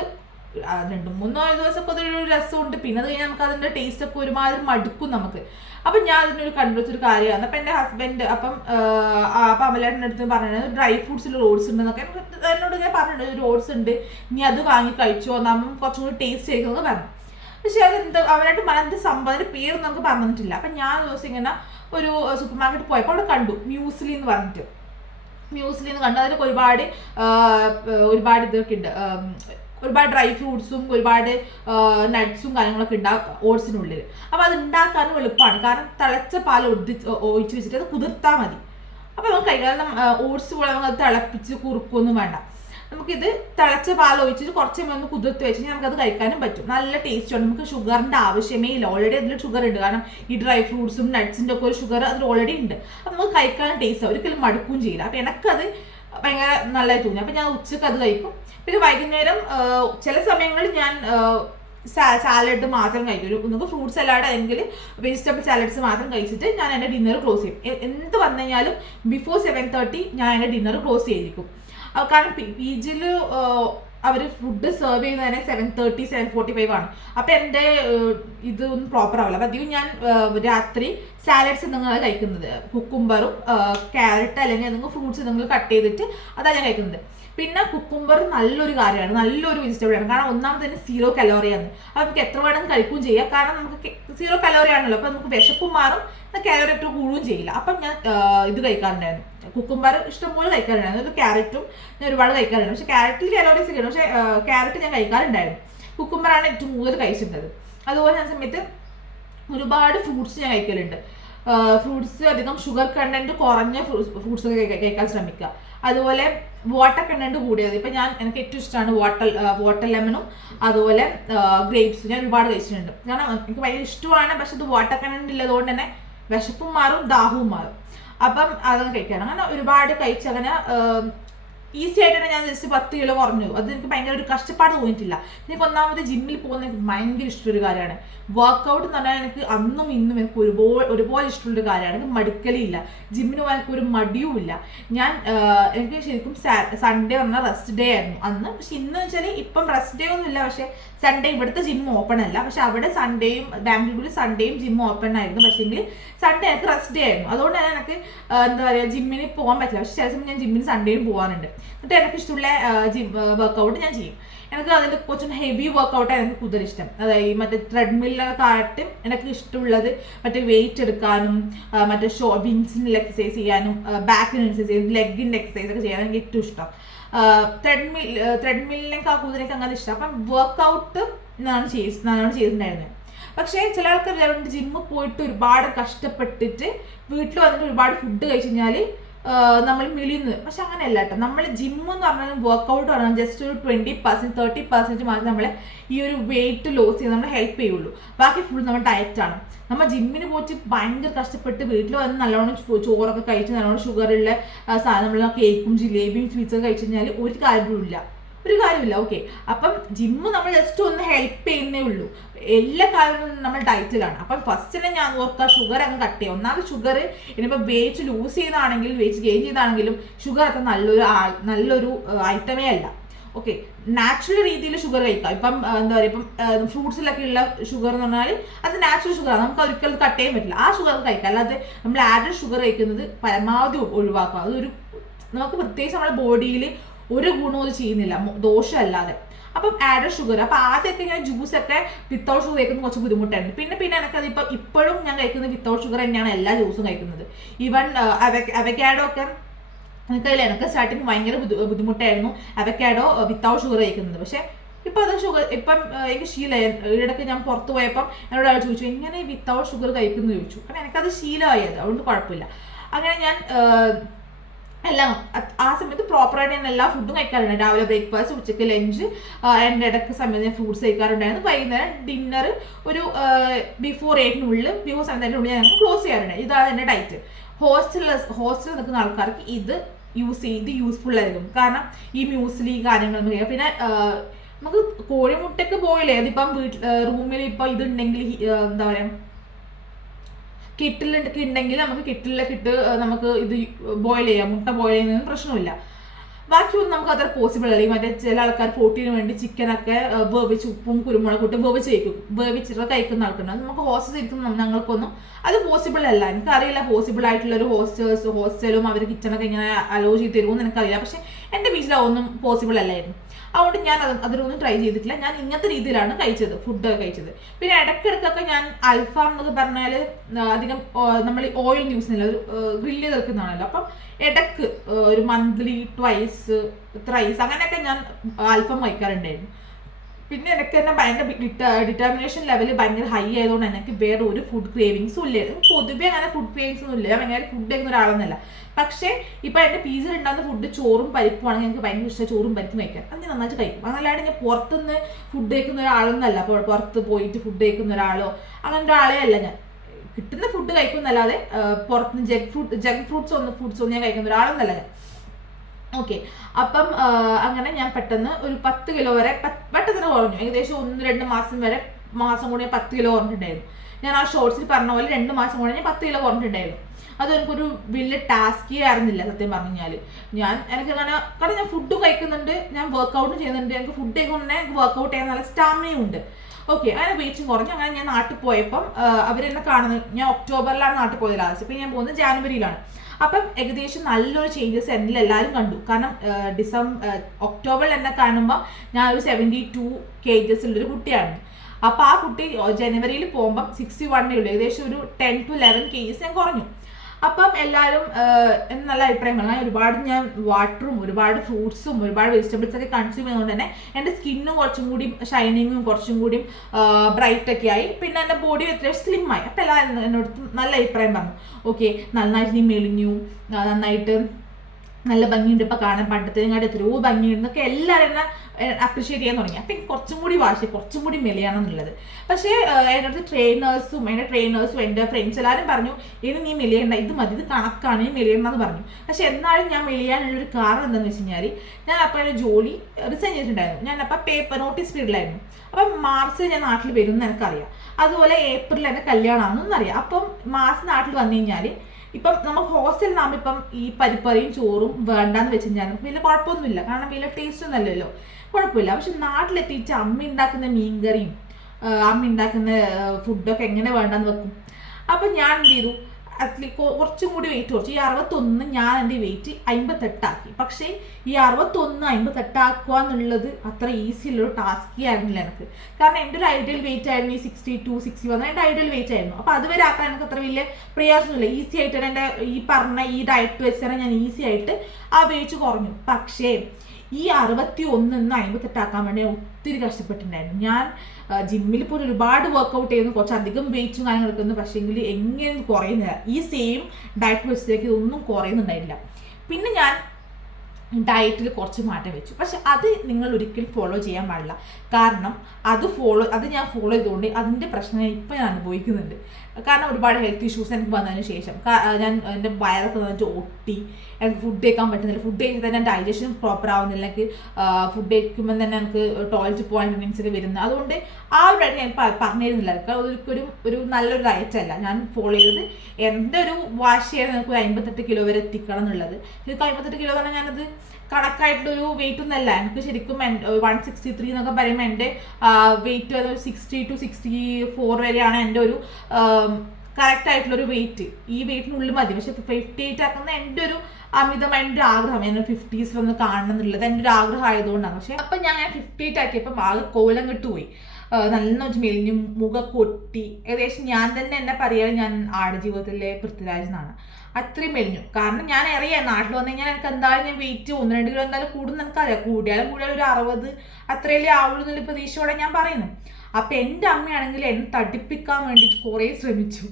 2-3 ദിവസമൊക്കെ അതൊരു രസമുണ്ട്. പിന്നെ അത് കഴിഞ്ഞാൽ നമുക്ക് അതിൻ്റെ ടേസ്റ്റ് ഒക്കെ ഒരുമാതിരി മടുക്കും നമുക്ക്. അപ്പം ഞാൻ അതിനൊരു കണ്ടുപിടിച്ചൊരു കാര്യമാണ്. അപ്പം എൻ്റെ ഹസ്ബൻഡ് അപ്പം അമലേട്ടൻ്റെ അടുത്ത് പറഞ്ഞത് ഡ്രൈ ഫ്രൂട്ട്സിൽ ഓട്സ് ഉണ്ടെന്നൊക്കെ എന്നോട് ഞാൻ പറഞ്ഞിട്ടുണ്ട്, ഒരു ഓട്സ് ഉണ്ട്, നീ അത് വാങ്ങി കഴിച്ചോ, നമ്മൾ കുറച്ചും കൂടി ടേസ്റ്റ് ചെയ്തെന്നൊക്കെ പറഞ്ഞു. പക്ഷെ അതെന്താ അവരായിട്ട് മനസ്സിന്റെ സംഭവം അതിന്റെ പേര് നമുക്ക് പറഞ്ഞിട്ടില്ല. അപ്പം ഞാൻ ദിവസം ഇങ്ങനെ ഒരു സൂപ്പർ മാർക്കറ്റ് പോയപ്പോൾ അവിടെ കണ്ടു മ്യൂസ്ലി എന്ന് പറഞ്ഞിട്ട്. മ്യൂസ്ലി എന്ന് കണ്ടു. അതിൽ ഒരുപാട് ഇതൊക്കെ ഉണ്ട്, ഒരുപാട് ഡ്രൈ ഫ്രൂട്ട്സും ഒരുപാട് നട്ട്സും കാര്യങ്ങളൊക്കെ ഉണ്ടാക്കുക ഓട്സിനുള്ളിൽ. അപ്പോൾ അത് ഉണ്ടാക്കാനും എളുപ്പമാണ്, കാരണം തിളച്ച പാൽ ഒഴിച്ച് വെച്ചിട്ട് അത് കുതിർത്താൽ മതി. അപ്പോൾ നമുക്ക് കഴിക്കാം. ഓട്സ് പോലെ നമുക്ക് അത് തിളപ്പിച്ച് കുറുക്കൊന്നും വേണ്ട. നമുക്കിത് തിളച്ച പാൽ ഒഴിച്ചിട്ട് കുറച്ച് സമയം ഒന്ന് കുതിർത്ത് വെച്ച് കഴിഞ്ഞാൽ നമുക്കത് കഴിക്കാനും പറ്റും. നല്ല ടേസ്റ്റ് ഉണ്ട്. നമുക്ക് ഷുഗറിൻ്റെ ആവശ്യമേ ഇല്ല, ഓൾറെഡി അതിൽ ഷുഗർ ഉണ്ട്. കാരണം ഈ ഡ്രൈ ഫ്രൂട്ട്സും നട്ട്സിൻ്റെ ഒക്കെ ഒരു ഷുഗർ അതിൽ ഓൾറെഡി ഉണ്ട്. അപ്പം നമുക്ക് കഴിക്കാനും ടേസ്റ്റ് ഒരിക്കലും മടുക്കുകയും ചെയ്യില്ല. അപ്പം എനിക്കത് ഭയങ്കര നല്ലതായി തോന്നി. അപ്പം ഞാൻ ഉച്ചക്ക് അത് കഴിക്കും. പിന്നെ വൈകുന്നേരം ചില സമയങ്ങളിൽ ഞാൻ സാലഡ് മാത്രം കഴിക്കും. നമുക്ക് ഫ്രൂട്ട് സലാഡ് അല്ലെങ്കിൽ വെജിറ്റബിൾ സാലഡ്സ് മാത്രം കഴിച്ചിട്ട് ഞാൻ എൻ്റെ ഡിന്നർ ക്ലോസ് ചെയ്യും. എന്ത് വന്നു കഴിഞ്ഞാലും ബിഫോർ 7:30 ഞാൻ എൻ്റെ ഡിന്നർ ക്ലോസ് ചെയ്തിരിക്കും. കാരണം പി ജിയിൽ അവർ ഫുഡ് സെർവ് ചെയ്യുന്നത് തന്നെ 7:30 7:45 ആണ്. അപ്പം എൻ്റെ ഇതൊന്നും പ്രോപ്പർ ആവില്ല. അപ്പം അധികം ഞാൻ രാത്രി സാലഡ്സ് നിങ്ങൾ കഴിക്കുന്നത്, കുക്കുംബറും ക്യാരറ്റ് അല്ലെങ്കിൽ എന്തെങ്കിലും ഫ്രൂട്ട്സ് നിങ്ങൾ കട്ട് ചെയ്തിട്ട് അതാണ് ഞാൻ കഴിക്കുന്നത്. പിന്നെ കുക്കുംബർ നല്ലൊരു കാര്യമാണ്, നല്ലൊരു വെജിറ്റബിൾ ആണ്. കാരണം ഒന്നാമത് തന്നെ 0 കലോറിയാണ്. അപ്പം നമുക്ക് എത്ര വേണമെങ്കിൽ കഴിക്കുകയും ചെയ്യാം. കാരണം നമുക്ക് 0 കലോറി ആണല്ലോ. അപ്പം നമുക്ക് വിശപ്പും മാറും, കാലറി ഒട്ടും കൂടുകയും ചെയ്യില്ല. അപ്പം ഞാൻ ഇത് കഴിക്കാറുണ്ടായിരുന്നു, കുക്കുംബർ ഇഷ്ടംപോലെ കഴിക്കാറുണ്ടായിരുന്നു. അത് ക്യാരറ്റും ഞാൻ ഒരുപാട് കഴിക്കാറുണ്ട്. പക്ഷെ ക്യാരറ്റിൽ കലോറീസ് കിട്ടും, പക്ഷേ ക്യാരറ്റ് ഞാൻ കഴിക്കാറുണ്ടായിരുന്നു. കുക്കുംബറാണ് ഏറ്റവും കൂടുതൽ കഴിച്ചിരുന്നത്. അതുപോലെ ഞാൻ സമയത്ത് ഒരുപാട് ഫ്രൂട്ട്സ് ഞാൻ കഴിക്കലുണ്ട്. ഫ്രൂട്ട്സ് അധികം ഷുഗർ കണ്ടന്റ് കുറഞ്ഞ ഫ്രൂട്ട്സ് കഴിക്കാൻ ശ്രമിക്കുക. അതുപോലെ വാട്ടർ കണ്ടന്റ് കൂടിയത്, ഇപ്പം എനിക്ക് ഏറ്റവും ഇഷ്ടമാണ് വാട്ടർ ലെമണും അതുപോലെ ഗ്രേപ്സും ഞാൻ ഒരുപാട് കഴിച്ചിട്ടുണ്ട്. കാരണം എനിക്ക് ഭയങ്കര ഇഷ്ടമാണ്. പക്ഷെ ഇത് വാട്ടർ കണ്ടന്റ് ഉള്ളതുകൊണ്ട് തന്നെ വിശപ്പും മാറും ദാഹവും മാറും. അപ്പം അതൊക്കെ കഴിക്കണം. അങ്ങനെ ഒരുപാട് കഴിച്ചങ്ങനെ ഈസി ആയിട്ട് തന്നെ ഞാൻ ജസ്റ്റ് 10 കിലോ കുറഞ്ഞു. അത് എനിക്ക് ഭയങ്കര ഒരു കഷ്ടപ്പാട് തോന്നിയിട്ടില്ല. എനിക്ക് ഒന്നാമത് ജിമ്മിൽ പോകുന്ന എനിക്ക് ഭയങ്കര ഇഷ്ടമൊരു കാര്യമാണ്. വർക്കൗട്ട് എന്ന് പറഞ്ഞാൽ എനിക്ക് അന്നും ഇന്നും എനിക്ക് ഒരുപോലെ ഇഷ്ടമുള്ളൊരു കാര്യമാണ്. എനിക്ക് മടുക്കലില്ല, ജിമ്മിന് പോകാൻ എനിക്ക് ഒരു മടിയും ഇല്ല. എനിക്ക് ശരിക്കും സൺഡേ പറഞ്ഞാൽ റെസ്റ്റ് ഡേ ആയിരുന്നു അന്ന്. പക്ഷെ ഇന്ന് വെച്ചാൽ ഇപ്പം റെസ്റ്റ് ഡേ ഒന്നും ഇല്ല. പക്ഷേ സൺഡേ ഇവിടുത്തെ ജിം ഓപ്പൺ അല്ല. പക്ഷെ അവിടെ സൺഡേയും ബാംഗ്ലൂരിൽ സൺഡേയും ജിം ഓപ്പൺ ആയിരുന്നു. പക്ഷേങ്കിൽ സൺഡേ എനിക്ക് റെസ്റ്റ് ഡേ ആയിരുന്നു. അതുകൊണ്ട് തന്നെ എനിക്ക് എന്താ പറയുക ജിമ്മിന് പോകാൻ പറ്റില്ല. പക്ഷെ ചില സമയം ഞാൻ ജിമ്മിന് സൺഡേയും പോകാറുണ്ട്. എന്നിട്ട് എനിക്ക് ഇഷ്ടമുള്ള വർക്കൗട്ട് ഞാൻ ചെയ്യും. എനിക്ക് അതിൽ കുറച്ചും ഹെവി വർക്കൗട്ടാണ് എനിക്ക് കൂടുതൽ ഇഷ്ടം. അതായത് മറ്റേ ത്രെഡ്മില്ലൊക്കെ എനിക്ക് ഇഷ്ടമുള്ളത് മറ്റേ വെയിറ്റ് എടുക്കാനും മറ്റേ വിങ്സിൻ്റെ എക്സസൈസ് ചെയ്യാനും ബാക്കിന് എക്സസൈസ് ചെയ്യാനും ലെഗിൻ്റെ എക്സസൈസ് ഒക്കെ ചെയ്യാനും എനിക്ക് ഏറ്റവും ഇഷ്ടം. ത്രെഡ്മില്ലിനൊക്കെ കൂടുതലേക്ക് അങ്ങനെ ഇഷ്ടം. അപ്പം വർക്കൗട്ട് ഞാൻ ചെയ്തിട്ടുണ്ടായിരുന്നത്. പക്ഷേ ചില ആൾക്കാർ ജിമ്മിൽ പോയിട്ട് ഒരുപാട് കഷ്ടപ്പെട്ടിട്ട് വീട്ടിൽ വന്നിട്ട് ഒരുപാട് ഫുഡ് കഴിച്ചു കഴിഞ്ഞാൽ നമ്മൾ മെലിയുന്നത്. പക്ഷെ അങ്ങനെയല്ല കേട്ടോ. നമ്മൾ ജിമ്മെന്ന് പറഞ്ഞാലും വർക്കൗട്ട് പറഞ്ഞാൽ ജസ്റ്റ് ഒരു 20% 30% മാത്രമേ നമ്മളെ ഈ ഒരു വെയിറ്റ് ലോസ് ചെയ്യാൻ നമ്മളെ ഹെൽപ്പ് ചെയ്യുള്ളൂ. ബാക്കി ഫുൾ നമ്മൾ ഡയറ്റാണ്. നമ്മൾ ജിമ്മിന് പോയിട്ട് ഭയങ്കര കഷ്ടപ്പെട്ട് വീട്ടിൽ വന്ന് നല്ലോണം ചോറൊക്കെ കഴിച്ച് നല്ലോണം ഷുഗറുള്ള സാധനം നമ്മൾ കേക്കും ജിലേബിയും സ്വീറ്റ്സൊക്കെ കഴിച്ചു കഴിഞ്ഞാൽ ഒരു കാര്യമില്ല. ഓക്കെ, അപ്പം ജിമ്മ് നമ്മൾ ജസ്റ്റ് ഒന്ന് ഹെൽപ്പ് ചെയ്യുന്നേ ഉള്ളൂ. എല്ലാ കാര്യങ്ങളും നമ്മൾ ഡയറ്റിലാണ്. അപ്പം ഫസ്റ്റ് തന്നെ ഞാൻ ഓർക്കുക ഷുഗർ അങ്ങ് കട്ട് ചെയ്യുക. ഒന്നാമത് ഷുഗർ ഇനിയിപ്പോൾ വെയിറ്റ് ലൂസ് ചെയ്താണെങ്കിലും വെയിറ്റ് ഗെയിൻ ചെയ്താണെങ്കിലും ഷുഗർ അത്ര നല്ലൊരു ഐറ്റമേ അല്ല. ഓക്കെ, നാച്ചുറൽ രീതിയിൽ ഷുഗർ കഴിക്കാം. ഇപ്പം എന്താ പറയുക, ഇപ്പം ഫ്രൂട്ട്സിലൊക്കെ ഉള്ള ഷുഗർ എന്ന് പറഞ്ഞാൽ അത് നാച്ചുറൽ ഷുഗറാണ്, നമുക്ക് ഒരിക്കലും കട്ട് ചെയ്യാൻ പറ്റില്ല. ആ ഷുഗർ കഴിക്കാം. അല്ലാതെ നമ്മൾ ആഡഡ് ഷുഗർ കഴിക്കുന്നത് പരമാവധി ഒഴിവാക്കുക. നമുക്ക് പ്രത്യേകിച്ച് നമ്മുടെ ബോഡിയിൽ ഒരു ഗുണവും അത് ചെയ്യുന്നില്ല, ദോഷമല്ലാതെ. അപ്പം ആഡഡ് ഷുഗർ. അപ്പം ആദ്യമൊക്കെ ഞാൻ ജ്യൂസൊക്കെ വിത്തൗട്ട് ഷുഗർ കഴിക്കുന്നത് കുറച്ച് ബുദ്ധിമുട്ടായിരുന്നു. പിന്നെ എനിക്കത് ഇപ്പോഴും ഞാൻ കഴിക്കുന്നത് വിത്തൗട്ട് ഷുഗർ തന്നെയാണ് എല്ലാ ജ്യൂസും കഴിക്കുന്നത്. ഈവൻ അവക്കാഡോ ഒക്കെ എനിക്കറിയില്ല, എനിക്ക് സ്റ്റാർട്ടിങ് ഭയങ്കര ബുദ്ധിമുട്ടായിരുന്നു അവക്കാഡോ വിത്തൗട്ട് ഷുഗർ കഴിക്കുന്നത്. പക്ഷെ ഇപ്പം അത് എനിക്ക് ശീലമായി. ഈയിടയ്ക്ക് ഞാൻ പുറത്ത് പോയപ്പം എന്നോട് ആൾ ചോദിച്ചു എങ്ങനെ വിത്തൗട്ട് ഷുഗർ കഴിക്കുന്നു ചോദിച്ചു. കാരണം എനിക്കത് ശീലമായി, അതുകൊണ്ട് കുഴപ്പമില്ല. അങ്ങനെ ഞാൻ എല്ലാം ആ സമയത്ത് പ്രോപ്പറായിട്ട് ഞാൻ എല്ലാ ഫുഡും കഴിക്കാറുണ്ട്. രാവിലെ ബ്രേക്ക്ഫാസ്റ്റ്, ഉച്ചയ്ക്ക് ലഞ്ച്, എൻ്റെ ഇടയ്ക്ക് സമയത്ത് ഞാൻ ഫ്രൂട്ട്സ് കഴിക്കാറുണ്ടായിരുന്നു. വൈകുന്നേരം ഡിന്നർ ഒരു ബിഫോർ 7:30 ഞാൻ ക്ലോസ് ചെയ്യാറുണ്ട്. ഇതാണ് എൻ്റെ ഡയറ്റ്. ഹോസ്റ്റലിൽ നിൽക്കുന്ന ആൾക്കാർക്ക് ഇത് യൂസ്ഫുൾ ആയിരിക്കും. കാരണം ഈ മ്യൂസ്ലി കാര്യങ്ങൾ. പിന്നെ നമുക്ക് കോഴിമുട്ടയ്ക്ക് ബോയിൽ ചെയ്യാം. അതിപ്പം റൂമിൽ ഇപ്പം ഇതുണ്ടെങ്കിൽ എന്താ പറയുക, കിറ്റിലൊക്കെ ഉണ്ടെങ്കിൽ നമുക്ക് കിറ്റിട്ട് നമുക്ക് ഇത് ബോയിൽ ചെയ്യാം. മുട്ട ബോയിൽ ചെയ്യുന്നതിന് പ്രശ്നമില്ല. ബാക്കിയൊന്നും നമുക്ക് അത്ര പോസിബിൾ അല്ല. മറ്റേ ചില ആൾക്കാർ പ്രോട്ടീന് വേണ്ടി ചിക്കനൊക്കെ വേവിച്ച് ഉപ്പും കുരുമുളക് ഇട്ട് വേവിച്ചിട്ട് കഴിക്കുന്ന ആൾക്കുണ്ടാവും. നമുക്ക് ഹോസ്റ്റൽ ഇരിക്കുന്ന ഞങ്ങൾക്കൊന്നും അത് പോസിബിൾ അല്ല. എനിക്കറിയില്ല പോസിബിൾ ആയിട്ടുള്ള ഒരു ഹോസ്റ്റലും അവർ കിച്ചണൊക്കെ ഇങ്ങനെ അലോ ചെയ്ത് തരുമെന്ന് എനിക്കറിയില്ല. പക്ഷെ എൻ്റെ വീട്ടിൽ അതൊന്നും പോസിബിൾ അല്ലായിരുന്നു. അതുകൊണ്ട് ഞാൻ അതിലൊന്നും ട്രൈ ചെയ്തിട്ടില്ല. ഞാൻ ഇങ്ങനത്തെ രീതിയിലാണ് ഫുഡൊക്കെ കഴിച്ചത്. പിന്നെ ഇടയ്ക്കിടയ്ക്കൊക്കെ ഞാൻ അൽഫാം എന്നൊക്കെ പറഞ്ഞാൽ അധികം നമ്മൾ ഓയിൽ യൂസ് ഗ്രില്ല് തീർക്കുന്നതാണല്ലോ. അപ്പം ഇടയ്ക്ക് ഒരു മന്ത്ലി ട്വൈസ് ത്രൈസ് അങ്ങനെയൊക്കെ ഞാൻ അൽഫാം കഴിക്കാറുണ്ടായിരുന്നു. പിന്നെ എനിക്ക് തന്നെ ഭയങ്കര ഡിറ്റർമിനേഷൻ ലെവൽ ഭയങ്കര ഹൈ ആയതുകൊണ്ട് എനിക്ക് വേറെ ഒരു ഫുഡ് ക്രേവിങ്സും ഇല്ല. പൊതുവെ അങ്ങനെ ഫുഡ് ക്രേവിങ്സ് ഒന്നും ഇല്ല. ഞാൻ ഭയങ്കര ഫുഡ് കഴിക്കുന്ന ഒരാളൊന്നുമല്ല. പക്ഷേ ഇപ്പം എൻ്റെ പീസിൽ ഉണ്ടാകുന്ന ഫുഡ് ചോറും പരിപ്പുമാണെങ്കിൽ എനിക്ക് ഭയങ്കര ഇഷ്ടം ചോറും പരിപ്പും കഴിക്കാൻ. അത് ഞാൻ നന്നായിട്ട് കഴിക്കും. അതല്ലാണ്ട് ഞാൻ പുറത്തുനിന്ന് ഫുഡ് കഴിക്കുന്ന ഒരാളൊന്നല്ല. പുറത്ത് പോയിട്ട് ഫുഡ് കഴിക്കുന്ന ഒരാളോ അങ്ങനെ ഒരാളെ അല്ല ഞാൻ. കിട്ടുന്ന ഫുഡ് കഴിക്കുന്നല്ലാതെ പുറത്തുനിന്ന് ജങ്ക് ഫുഡ്സ് ഒന്നും ഞാൻ കഴിക്കുന്ന ഒരാളൊന്നല്ല ഞാൻ. ഓക്കെ, അപ്പം അങ്ങനെ ഞാൻ പെട്ടെന്ന് ഒരു 10 കിലോ വരെ പെട്ടെന്ന് കുറഞ്ഞു. ഏകദേശം 1-2 മാസം കൂടി 10 കിലോ കുറഞ്ഞിട്ടുണ്ടായിരുന്നു. ഞാൻ ആ ഷോർട്സിൽ പറഞ്ഞ പോലെ 2 മാസം കൂടെ ഞാൻ 10 കിലോ കുറഞ്ഞിട്ടുണ്ടായിരുന്നു. അതെനിക്കൊരു വലിയ ടാസ്കേ ആയിരുന്നില്ല സത്യം പറഞ്ഞു കഴിഞ്ഞാൽ. എനിക്കങ്ങനെ കാരണം ഞാൻ ഫുഡും കഴിക്കുന്നുണ്ട്, ഞാൻ വർക്കൗട്ടും ചെയ്യുന്നുണ്ട്. എനിക്ക് ഫുഡ് കഴിക്കുന്നുണ്ടെ എനിക്ക് വർക്കൗട്ട് ചെയ്യാൻ നല്ല സ്റ്റാമിനയും ഉണ്ട്. ഓക്കെ, അങ്ങനെ വെയിറ്റും കുറഞ്ഞു. അങ്ങനെ ഞാൻ നാട്ടിൽ പോയപ്പം അവരെന്നെ കാണുന്നത്, ഞാൻ ഒക്ടോബറിലാണ് നാട്ടിൽ പോയത് ലാസ്റ്റ്. ഇപ്പം ഞാൻ പോകുന്നത് ജാനുവരിയിലാണ്. അപ്പം ഏകദേശം നല്ലൊരു ചേഞ്ചസ് എന്നിൽ എല്ലാവരും കണ്ടു. കാരണം ഒക്ടോബറിൽ എന്നെ കാണുമ്പോൾ ഞാൻ ഒരു 72 kgs ഉള്ളൊരു കുട്ടിയാണ്. അപ്പോൾ ആ കുട്ടി ജനുവരിയിൽ പോകുമ്പം 61 ഉള്ളൂ. ഏകദേശം ഒരു 10 to 11 kgs ഞാൻ കുറഞ്ഞു. അപ്പം എല്ലാവരും നല്ല അഭിപ്രായം പറഞ്ഞു. ഒരുപാട് ഞാൻ വാട്ടറും ഒരുപാട് ഫ്രൂട്ട്സും ഒരുപാട് വെജിറ്റബിൾസ് ഒക്കെ കൺസ്യൂം ചെയ്യുന്നതുകൊണ്ട് തന്നെ എൻ്റെ സ്കിന്നും കുറച്ചും കൂടി ഷൈനിങ്ങും കുറച്ചും കൂടി ബ്രൈറ്റ് ഒക്കെ ആയി. പിന്നെ എൻ്റെ ബോഡി അത്യാവശ്യം സ്ലിം ആയി. അപ്പം എല്ലാവരും എന്നോട് നല്ല അഭിപ്രായം പറഞ്ഞു. ഓക്കെ, നന്നായിട്ട് നീ മെലിഞ്ഞു, നന്നായിട്ട് നല്ല ഭംഗിയുണ്ട് ഇപ്പം കാണാൻ, പണ്ടത്തേങ്ങാട്ട് എത്രയോ ഭംഗിയുണ്ടെന്നൊക്കെ എല്ലാവരും എന്നെ അപ്രീഷിയേറ്റ് ചെയ്യാൻ തുടങ്ങി. അപ്പം കുറച്ചും കൂടി മെലിയണം എന്നുള്ളത്. പക്ഷേ എൻ്റെ അടുത്ത് ട്രെയിനേഴ്സും എൻ്റെ ഫ്രണ്ട്സ് എല്ലാവരും പറഞ്ഞു, ഇനി നീ മെലിയണ്ട, ഇത് മതി, ഇത് കണക്കാണ്, നീ മെലിയണമെന്ന് പറഞ്ഞു. പക്ഷെ എന്നാലും ഞാൻ മെലിയാനുള്ളൊരു കാരണം എന്താണെന്ന് വെച്ച് കഴിഞ്ഞാൽ, ഞാൻ അപ്പോൾ എൻ്റെ ജോലി റിസൈൻ ചെയ്തിട്ടുണ്ടായിരുന്നു. ഞാൻ അപ്പോൾ നോട്ടീസ് പീരീഡിലായിരുന്നു. അപ്പം മാർച്ച് ഞാൻ നാട്ടിൽ വരും എന്ന് എനിക്കറിയാം. അതുപോലെ ഏപ്രിൽ എൻ്റെ കല്യാണമാണെന്നും അറിയാം. അപ്പം മാർച്ച് നാട്ടിൽ വന്നു കഴിഞ്ഞാൽ ഇപ്പം നമ്മൾ ഹോസ്റ്റലിനാകുമ്പോൾ ഇപ്പം ഈ പരിപ്പറിയും ചോറും വേണ്ടാന്ന് വെച്ച് കഴിഞ്ഞാൽ നമുക്ക് വലിയ കുഴപ്പമൊന്നുമില്ല. കാരണം വലിയ ടേസ്റ്റ് ഒന്നും അല്ലല്ലോ, കുഴപ്പമില്ല. പക്ഷെ നാട്ടിലെത്തിയിട്ട് അമ്മ ഉണ്ടാക്കുന്ന മീൻകറിയും അമ്മ ഉണ്ടാക്കുന്ന ഫുഡൊക്കെ എങ്ങനെ വേണ്ടെന്ന് വെക്കും. അപ്പം ഞാൻ എന്ത് ചെയ്തു, കുറച്ചും കൂടി വെയിറ്റ് കുറച്ചു. ഈ 61 ഞാൻ എൻ്റെ വെയിറ്റ് 58 ആക്കി. പക്ഷേ ഈ 61 58 ആക്കുക എന്നുള്ളത് അത്ര ഈസി ഉള്ളൊരു ടാസ്ക് ആയിരുന്നില്ല എനിക്ക്. കാരണം എൻ്റെ ഒരു ഐഡിയൽ വെയിറ്റ് ആയിരുന്നു ഈ 62 61 എൻ്റെ ഐഡിയൽ വെയിറ്റ് ആയിരുന്നു. അപ്പോൾ അതുവരെ ആക്കാൻ എനിക്ക് അത്ര വലിയ പ്രയാസമൊന്നുമില്ല. ഈസി ആയിട്ട് എൻ്റെ ഈ പറഞ്ഞ ഈ ഡയറ്റ് വെച്ച് തന്നെ ഞാൻ ഈസി ആയിട്ട് ആ വെയിറ്റ് കുറഞ്ഞു. പക്ഷേ ഈ 61 58 ആക്കാൻ വേണ്ടി ഒത്തിരി കഷ്ടപ്പെട്ടിട്ടുണ്ടായിരുന്നു. ഞാൻ ജിമ്മിൽ പോലും ഒരുപാട് വർക്കൗട്ട് ചെയ്യുന്നു, കുറച്ചധികം വെയിറ്റും കാര്യങ്ങൾ എടുക്കുന്നു. പക്ഷേങ്കിൽ എങ്ങനെയൊന്നും കുറയുന്നില്ല. ഈ സെയിം ഡയറ്റ് വെച്ചിലേക്ക് ഇതൊന്നും കുറയുന്നുണ്ടായില്ല. പിന്നെ ഞാൻ ഡയറ്റിൽ കുറച്ച് മാറ്റം വെച്ചു. പക്ഷെ അത് നിങ്ങൾ ഒരിക്കലും ഫോളോ ചെയ്യാൻ പാടില്ല. കാരണം അത് ഞാൻ ഫോളോ ചെയ്തുകൊണ്ട് അതിൻ്റെ പ്രശ്നം ഇപ്പം ഞാൻ അനുഭവിക്കുന്നുണ്ട്. കാരണം ഒരുപാട് ഹെൽത്ത് ഇഷ്യൂസ് എനിക്ക് വന്നതിന് ശേഷം ഞാൻ എൻ്റെ വയറൊക്കെ വന്നിട്ട് ഒട്ടി, എനിക്ക് ഫുഡ് കഴിക്കാൻ പറ്റുന്നില്ല. ഫുഡ് കഴിച്ചാൽ തന്നെ ഡൈജഷൻ പ്രോപ്പർ ആവുന്നില്ല. എനിക്ക് ഫുഡ് കഴിക്കുമ്പോൾ തന്നെ എനിക്ക് ടോയ്ലറ്റ് പോകാൻ ടെൻഡൻസി ഒക്കെ വരുന്നത്. അതുകൊണ്ട് ആ ഒരു ഡയറ്റ് ഞാൻ പറഞ്ഞിരുന്നില്ല. ഒരു നല്ലൊരു ഡയറ്റല്ല ഞാൻ ഫോളോ ചെയ്തത്. എൻ്റെ ഒരു വാശിയായിരുന്നു എനിക്ക് 58 കിലോ വരെ എത്തിക്കണം എന്നുള്ളത്. എനിക്ക് 58 കിലോ തന്നെ ഞാനത് കണക്കായിട്ടുള്ളൊരു വെയിറ്റ് ഒന്നല്ല. എനിക്ക് ശരിക്കും 163 എന്നൊക്കെ പറയുമ്പോൾ എൻ്റെ വെയിറ്റ് അത് 60 to 64 വരെയാണ് എൻ്റെ ഒരു കറക്റ്റ് ആയിട്ടുള്ളൊരു വെയിറ്റ്. ഈ വെയിറ്റിനുള്ളിൽ മതി. പക്ഷെ 58 ആക്കുന്ന എൻ്റെ ഒരു അമിതമായിട്ടൊരു ആഗ്രഹം, എന്നെ 50s ഒന്ന് കാണണം എന്നുള്ളത് എൻ്റെ ഒരു ആഗ്രഹം ആയതുകൊണ്ടാണ്. പക്ഷെ അപ്പം ഞാൻ 58 ആക്കിയപ്പം ആകെ കോലം കെട്ടുപോയി. നല്ല മെലിഞ്ഞു, മുഖം കൊട്ടി. ഏകദേശം ഞാൻ തന്നെ എന്നെ പറയാൻ ഞാൻ ആടുജീവിതത്തിലെ പൃഥ്വിരാജ് എന്നാണ്. അത്രയും മെലിഞ്ഞു. കാരണം ഞാൻ അറിയാം നാട്ടിൽ വന്നു കഴിഞ്ഞാൽ എനിക്ക് എന്തായാലും ഞാൻ വെയിറ്റ് 1-2 കിലോ എന്തായാലും കൂടുന്ന എനിക്കറിയാം. കൂടിയാലും ഒരു 60 അത്രയല്ലേ ആവുള്ളൂ എന്നുള്ള പ്രതീക്ഷയോടെ ഞാൻ പറയുന്നു. അപ്പം എൻ്റെ അമ്മയാണെങ്കിൽ എന്നെ തടിപ്പിക്കാൻ വേണ്ടിയിട്ട് കുറേ ശ്രമിച്ചു.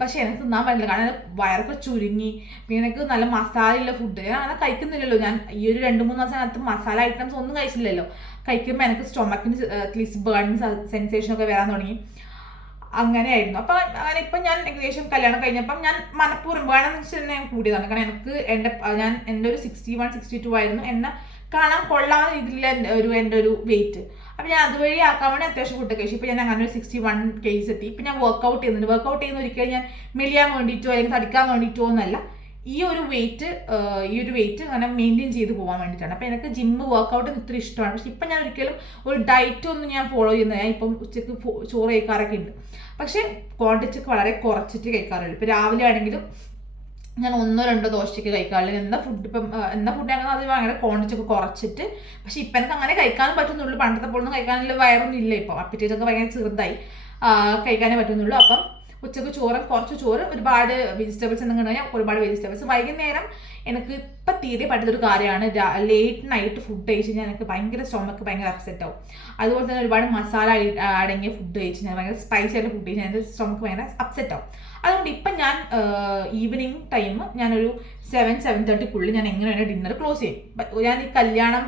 പക്ഷെ എനിക്ക് തിന്നാൻ പറ്റില്ല. കാരണം വയറൊക്കെ ചുരുങ്ങി. പിന്നെ എനിക്ക് നല്ല മസാലയുള്ള ഫുഡ് ഞാൻ അങ്ങനെ കഴിക്കുന്നില്ലല്ലോ. ഞാൻ ഈ ഒരു 2-3 മാസത്തിനകത്ത് മസാല ഐറ്റംസ് ഒന്നും കഴിച്ചില്ലല്ലോ. കഴിക്കുമ്പോൾ എനിക്ക് സ്റ്റൊമക്കിന് അറ്റ്ലീസ്റ്റ് ബേണിങ് സെൻസേഷനൊക്കെ വരാൻ തുടങ്ങി. അങ്ങനെയായിരുന്നു. അപ്പം അങ്ങനെ ഇപ്പം ഞാൻ ഏകദേശം കല്യാണം കഴിഞ്ഞപ്പം ഞാൻ മനഃപൂർവ്വം വേണമെന്ന് വെച്ചാൽ തന്നെ ഞാൻ കൂടിയതാണ്. കാരണം എനിക്ക് എൻ്റെ ഒരു 61 62 ആയിരുന്നു എന്നെ കാണാൻ കൊള്ളാവുന്ന രീതിയിലുള്ള എൻ്റെ ഒരു വെയിറ്റ്. അപ്പം ഞാൻ അതുവഴി ആക്കാൻ വേണ്ടി അത്യാവശ്യം ഫുഡ് കഴിച്ചു. ഇപ്പം ഞാൻ അങ്ങനെ ഒരു 61 kgs എത്തി. ഇപ്പം ഞാൻ വർക്കൗട്ട് ചെയ്യുന്നുണ്ട്. വർക്കൗട്ട് ചെയ്യുന്ന ഒരിക്കലും ഞാൻ മെലിയാൻ വേണ്ടിയിട്ടോ അല്ലെങ്കിൽ തടിക്കാൻ വേണ്ടിയിട്ടോ ഒന്നല്ല. ഈ ഒരു വെയിറ്റ് അങ്ങനെ മെയിൻറ്റെയിൻ ചെയ്ത് പോകാൻ വേണ്ടിയിട്ടാണ്. അപ്പോൾ എനിക്ക് ജിമ്മ് വർക്കൗട്ട് ഇത്ര ഇഷ്ടമാണ്. പക്ഷെ ഇപ്പം ഞാൻ ഒരിക്കലും ഒരു ഡയറ്റ് ഒന്നും ഞാൻ ഫോളോ ചെയ്യുന്നത്, ഞാൻ ഇപ്പം ഉച്ചയ്ക്ക് ചോറ് കഴിക്കാറൊക്കെ ഉണ്ട്, പക്ഷേ ക്വാണ്ടിറ്റി ഒക്കെ വളരെ കുറച്ചിട്ട് കഴിക്കാറുള്ളൂ. ഇപ്പോൾ രാവിലെ ആണെങ്കിലും ഞാൻ 1-2 ദോശയ്ക്ക് കഴിക്കാറില്ല. എന്താ ഫുഡ് ഞങ്ങൾ അത് ഭയങ്കര ക്വാണ്ടിറ്റി ഒക്കെ കുറച്ചിട്ട്. പക്ഷെ ഇപ്പം എനിക്ക് അങ്ങനെ കഴിക്കാനും പറ്റുന്നുള്ളൂ. പണ്ടത്തെ പോലെ ഒന്നും കഴിക്കാനുള്ള വയറൊന്നും ഇല്ല. ഇപ്പോൾ അപ്പറ്റേറ്റ് ഒക്കെ ഭയങ്കര ചെറുതായി, കഴിക്കാനേ പറ്റുന്നുള്ളൂ. അപ്പം ഉച്ചക്ക് കുറച്ച് ചോറ്, ഒരുപാട് വെജിറ്റബിൾസ് എന്തെങ്കിലും കഴിഞ്ഞാൽ ഒരുപാട് വെജിറ്റബിൾസ്. വൈകുന്നേരം എനിക്ക് ഇപ്പം തീരെ പറ്റുന്നൊരു കാര്യമാണ് ലേറ്റ് നൈറ്റ് ഫുഡ് കഴിച്ച് കഴിഞ്ഞാൽ എനിക്ക് ഭയങ്കര സ്റ്റൊമക്ക് ഭയങ്കര അപ്സെറ്റ് ആവും. അതുപോലെ തന്നെ ഒരുപാട് മസാല അടങ്ങിയ ഫുഡ് കഴിച്ച് കഴിഞ്ഞാൽ, ഭയങ്കര സ്പൈസി ആയിട്ട് ഫുഡ് കഴിച്ചാൽ എൻ്റെ സ്റ്റൊമക്ക് ഭയങ്കര അപ്സെറ്റ് ആവും. അതുകൊണ്ട് ഇപ്പം ഞാൻ ഈവനിങ് ടൈം ഞാനൊരു 7-7:30 ഞാൻ എങ്ങനെയാണ് ഡിന്നർ ക്ലോസ് ചെയ്യും. ഞാൻ ഈ കല്യാണം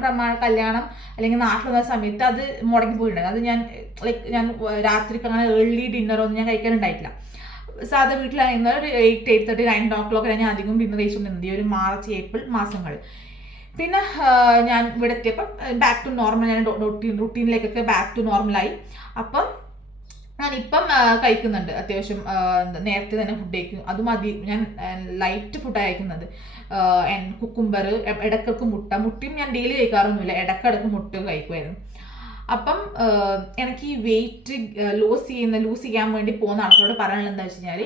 അല്ലെങ്കിൽ നാട്ടിൽ വന്ന സമയത്ത് അത് മുടങ്ങി പോയിട്ടുണ്ടായിരുന്നു. അത് ഞാൻ രാത്രിക്ക് അങ്ങനെ ഏർലി ഡിന്നറൊന്നും ഞാൻ കഴിക്കാനുണ്ടായിട്ടില്ല. സാധാ വീട്ടിലായിരുന്ന ഒരു 8-8:30 9 o'clock ഞാൻ അധികം ഡിന്നർ കഴിച്ചുകൊണ്ടിരുന്നത് ഈ ഒരു മാർച്ച് ഏപ്രിൽ മാസങ്ങൾ. പിന്നെ ഞാൻ ഇവിടെ എത്തിയപ്പം ബാക്ക് ടു നോർമൽ, ഞാൻ റുട്ടീനിലേക്കൊക്കെ ബാക്ക് ടു നോർമലായി. അപ്പം ഞാനിപ്പം കഴിക്കുന്നുണ്ട് അത്യാവശ്യം നേരത്തെ തന്നെ ഫുഡ് കഴിക്കും. അതും ഞാൻ ലൈറ്റ് ഫുഡാണ് കഴിക്കുന്നത്. കുക്കുംബർ, ഇടയ്ക്കിടക്ക് മുട്ടയും ഞാൻ ഡെയിലി കഴിക്കാറൊന്നുമില്ല, ഇടയ്ക്കിടക്ക് മുട്ട കഴിക്കുമായിരുന്നു. അപ്പം എനിക്ക് ഈ വെയിറ്റ് ലൂസ് ചെയ്യാൻ വേണ്ടി പോകുന്ന ആൾക്കാരോട് പറയാനുള്ളത് എന്താ വെച്ച് കഴിഞ്ഞാൽ,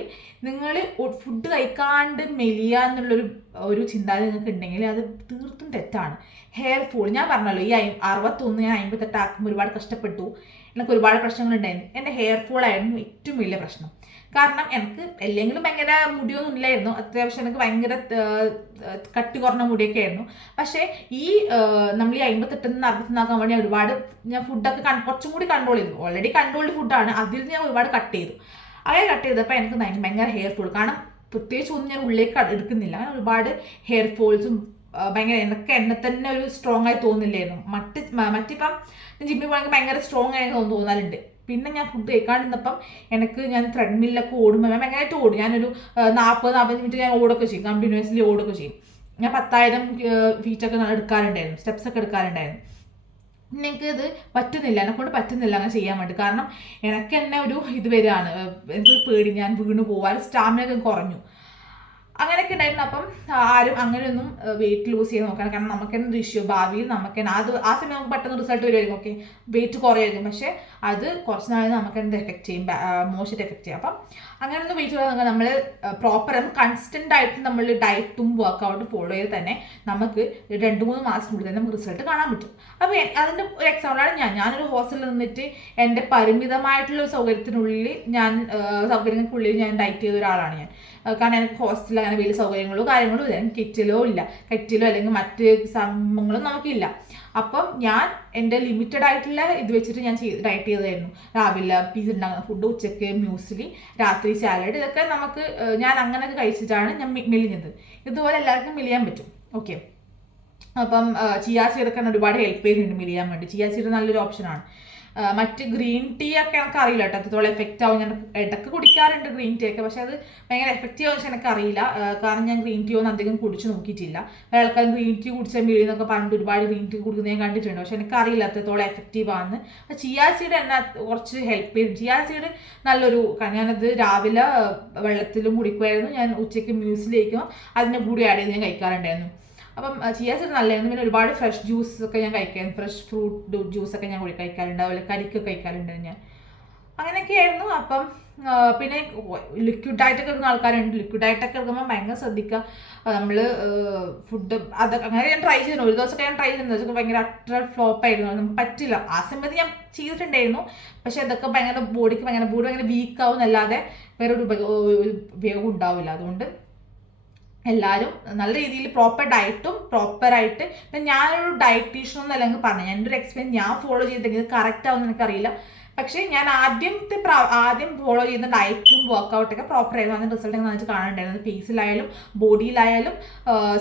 നിങ്ങൾ ഫുഡ് കഴിക്കാണ്ട് മെലിയ എന്നുള്ളൊരു ചിന്താഗതി നിങ്ങൾക്ക് ഉണ്ടെങ്കിൽ അത് തീർത്തും തെറ്റാണ്. ഹെയർ ഫോൾ ഞാൻ പറഞ്ഞല്ലോ, ഈ 61 ഞാൻ 58 ആക്കുമ്പോൾ ഒരുപാട് കഷ്ടപ്പെട്ടു. എനിക്ക് ഒരുപാട് പ്രശ്നങ്ങളുണ്ടായിരുന്നു. എൻ്റെ ഹെയർ ഫോൾ ആയിരുന്നു ഏറ്റവും വലിയ പ്രശ്നം. കാരണം എനിക്ക് അല്ലെങ്കിലും ഭയങ്കര മുടിയൊന്നും ഇല്ലായിരുന്നു. അത്യാവശ്യം എനിക്ക് ഭയങ്കര കട്ടി കുറഞ്ഞ മുടിയൊക്കെ ആയിരുന്നു. പക്ഷേ ഈ നമ്മൾ ഈ 58 61 വേണ്ടി ഞാൻ ഫുഡൊക്കെ കുറച്ചും കൂടി കൺട്രോൾ ചെയ്തു. ഓൾറെഡി കൺട്രോൾഡ് ഫുഡാണ്, അതിൽ ഞാൻ ഒരുപാട് കട്ട് ചെയ്തു. അങ്ങനെ കട്ട് ചെയ്തപ്പോൾ എനിക്ക് ഭയങ്കര ഹെയർ ഫോൾ. കാരണം പ്രത്യേകിച്ച് ഒന്നും ഞാൻ ഉള്ളിലേക്ക് എടുക്കുന്നില്ല. അങ്ങനെ ഒരുപാട് ഹെയർ ഫോൾസും ഭയങ്കര എന്നെ തന്നെ ഒരു സ്ട്രോങ് ആയി തോന്നില്ലായിരുന്നു. മറ്റിപ്പം ഞാൻ ജിമ്മിൽ പോകണമെങ്കിൽ ഭയങ്കര സ്ട്രോങ് ആയി തോന്നാറുണ്ട്. പിന്നെ ഞാൻ ഫുഡ് കഴിക്കാണ്ടിരുന്നപ്പം ഞാൻ ത്രെഡ്മില്ലൊക്കെ ഓടുമ്പോൾ ഞാൻ ഭയങ്കരമായിട്ട് ഓടും. ഞാനൊരു 40-45 മിനിറ്റ് ഞാൻ ഓടൊക്കെ ചെയ്യും, കണ്ടിന്യൂസ്ലി ഓടൊക്കെ ചെയ്യും. ഞാൻ 10,000 ഫീറ്റൊക്കെ എടുക്കാറുണ്ടായിരുന്നു, സ്റ്റെപ്സൊക്കെ എടുക്കാറുണ്ടായിരുന്നു. എനിക്ക് ഇത് പറ്റുന്നില്ല, എന്നെക്കൊണ്ട് പറ്റുന്നില്ല അങ്ങനെ ചെയ്യാൻ വേണ്ടി. കാരണം എനിക്ക് തന്നെ ഒരു ഇത് വരികയാണ്, എനിക്കൊരു പേടി, ഞാൻ വീണ് പോകാൻ, സ്റ്റാമിനൊക്കെ കുറഞ്ഞു, അങ്ങനെയൊക്കെ ഉണ്ടായിരുന്നു. അപ്പം ആരും അങ്ങനെയൊന്നും വെയിറ്റ് ലൂസ് ചെയ്ത് നോക്കണം. കാരണം നമുക്ക് തന്നെ ഇഷ്യൂ, ഭാവിയിൽ നമുക്ക് തന്നെ ആ സമയം നമുക്ക് പെട്ടെന്ന് റിസൾട്ട് വരുമായിരിക്കും, ഓക്കെ വെയിറ്റ് കുറയായിരിക്കും. പക്ഷേ അത് കുറച്ച് നാളെ നമുക്ക് എന്ത് എഫക്റ്റ് ചെയ്യും, മോശമായിട്ട് എഫക്റ്റ് ചെയ്യും. അപ്പം അങ്ങനെയൊന്നും വെയിറ്റ് ചെയ്യാൻ നമ്മൾ പ്രോപ്പർ കൺസിസ്റ്റൻ്റ് ആയിട്ട് നമ്മൾ ഡയറ്റും വർക്കൗട്ടും ഫോളോ ചെയ്ത് തന്നെ നമുക്ക് 2-3 മാസത്തിനുള്ളിൽ തന്നെ നമുക്ക് റിസൾട്ട് കാണാൻ പറ്റും. അപ്പോൾ അതിൻ്റെ ഒരു എക്സാമ്പിളാണ് ഞാനൊരു ഹോസ്റ്റലിൽ നിന്നിട്ട് എൻ്റെ പരിമിതമായിട്ടുള്ള സൗകര്യത്തിനുള്ളിൽ സൗകര്യങ്ങൾക്കുള്ളിൽ ഞാൻ ഡയറ്റ് ചെയ്ത ഒരാളാണ് ഞാൻ. കാരണം എനിക്ക് ഹോസ്റ്റലിൽ അങ്ങനെ വലിയ സൗകര്യങ്ങളോ കാര്യങ്ങളോ ഇല്ല, എനിക്ക് കെറ്റിലോ അല്ലെങ്കിൽ മറ്റ് സംഭവങ്ങളും നമുക്കില്ല. അപ്പം ഞാൻ എൻ്റെ ലിമിറ്റഡ് ആയിട്ടുള്ള ഇത് വെച്ചിട്ട് ഞാൻ ഡയറ്റ് ചെയ്തായിരുന്നു. രാവിലെ പീസ് ഉണ്ടാകുന്ന ഫുഡ്, ഉച്ചയ്ക്ക് മ്യൂസ്ലി, രാത്രി സാലഡ്, ഇതൊക്കെ ഞാൻ അങ്ങനെയൊക്കെ കഴിച്ചിട്ടാണ് ഞാൻ മെലിഞ്ഞത്. ഇതുപോലെ എല്ലാവർക്കും മെലിയാൻ പറ്റും, ഓക്കെ. അപ്പം ചിയാ സീഡൊക്കെ ഒരുപാട് ഹെൽപ്പ് ചെയ്യുന്നുണ്ട് മെലിയാൻ വേണ്ടി. ചിയാ സീഡ് നല്ലൊരു ഓപ്ഷനാണ്. മറ്റ് ഗ്രീൻ ടീ ഒക്കെ എനിക്ക് അറിയില്ല കേട്ടോ അത്രത്തോളം എഫക്റ്റ് ആവും. ഞാൻ ഇടയ്ക്ക് കുടിക്കാറുണ്ട് ഗ്രീൻ ടീ ഒക്കെ, പക്ഷെ അത് ഭയങ്കര എഫക്റ്റീവ് ആവും എനിക്ക് അറിയില്ല. കാരണം ഞാൻ ഗ്രീൻ ടീ ഒന്നും അധികം കുടിച്ച് നോക്കിയിട്ടില്ല. വേറെ ആൾക്കാർ ഗ്രീൻ ടീ കുടിച്ചാൽ മെലിയെന്നൊക്കെ പറഞ്ഞിട്ട് ഒരുപാട് ഗ്രീൻ ടീ കുടിക്കുന്നത് ഞാൻ കണ്ടിട്ടുണ്ട്, പക്ഷെ എനിക്കറിയില്ല അത്രത്തോളം എഫക്റ്റീവ് ആണെന്ന്. അപ്പോൾ ചിയാ സീഡ് എന്നെ കുറച്ച് ഹെൽപ്പ് ചെയ്യും. ചിയാ സീഡ് നല്ലൊരു, ഞാനത് രാവിലെ വെള്ളത്തിലും കുടിക്കുമായിരുന്നു, ഞാൻ ഉച്ചയ്ക്ക് മ്യൂസിലേക്കും അതിൻ്റെ കൂടി ആഡ് ചെയ്ത് ഞാൻ കഴിക്കാറുണ്ടായിരുന്നു. അപ്പം ചിയാ സീഡ് നല്ലതായിരുന്നു. പിന്നെ ഒരുപാട് ഫ്രഷ് ജ്യൂസ് ഒക്കെ ഞാൻ കഴിക്കാറുണ്ട്, ഫ്രഷ് ഫ്രൂട്ട് ജ്യൂസൊക്കെ ഞാൻ കഴിക്കാറുണ്ട്, അതുപോലെ കരിക്കൊക്കെ കഴിക്കാറുണ്ട് ഞാൻ. അങ്ങനെയൊക്കെ ആയിരുന്നു. അപ്പം പിന്നെ ലിക്വിഡ് ഡയറ്റൊക്കെ എടുക്കുന്ന ആൾക്കാരുണ്ട്. ലിക്വിഡ് ഡയറ്റൊക്കെ എടുക്കുമ്പോൾ ഭയങ്കര ശ്രദ്ധിക്കുക. നമ്മൾ ഫുഡ് അതൊക്കെ അങ്ങനെ ഞാൻ ട്രൈ ചെയ്യുന്നു. ഒരു ദിവസമൊക്കെ ഞാൻ ട്രൈ ചെയ്യുന്നത്, അതൊക്കെ ഭയങ്കര അട്ടർ ഫ്ലോപ്പ് ആയിരുന്നു, നമുക്ക് പറ്റില്ല. ആ സമയത്ത് ഞാൻ ചെയ്തിട്ടുണ്ടായിരുന്നു, പക്ഷെ അതൊക്കെ ബോഡി ഭയങ്കര വീക്കാവും എന്നല്ലാതെ വേറൊരു ഉപയോഗം ഉണ്ടാവില്ല. അതുകൊണ്ട് എല്ലാവരും നല്ല രീതിയിൽ പ്രോപ്പർ ഡയറ്റും പ്രോപ്പറായിട്ട്, ഇപ്പം ഞാനൊരു ഡയറ്റീഷ്യനൊന്നും അല്ലെങ്കിൽ പറഞ്ഞു, എൻ്റെ ഒരു എക്സ്പീരിയൻസ് ഞാൻ ഫോളോ ചെയ്തെങ്കിൽ കറക്റ്റ് ആവുമെന്ന് എനിക്കറിയില്ല. പക്ഷേ ഞാൻ ആദ്യം ഫോളോ ചെയ്യുന്ന ഡയറ്റും വർക്കൗട്ടൊക്കെ പ്രോപ്പറായിരുന്നു. അതിന് റിസൾട്ട് നന്നായിട്ട് കാണാനുണ്ടായിരുന്നു. ഫേസിലായാലും ബോഡിയിലായാലും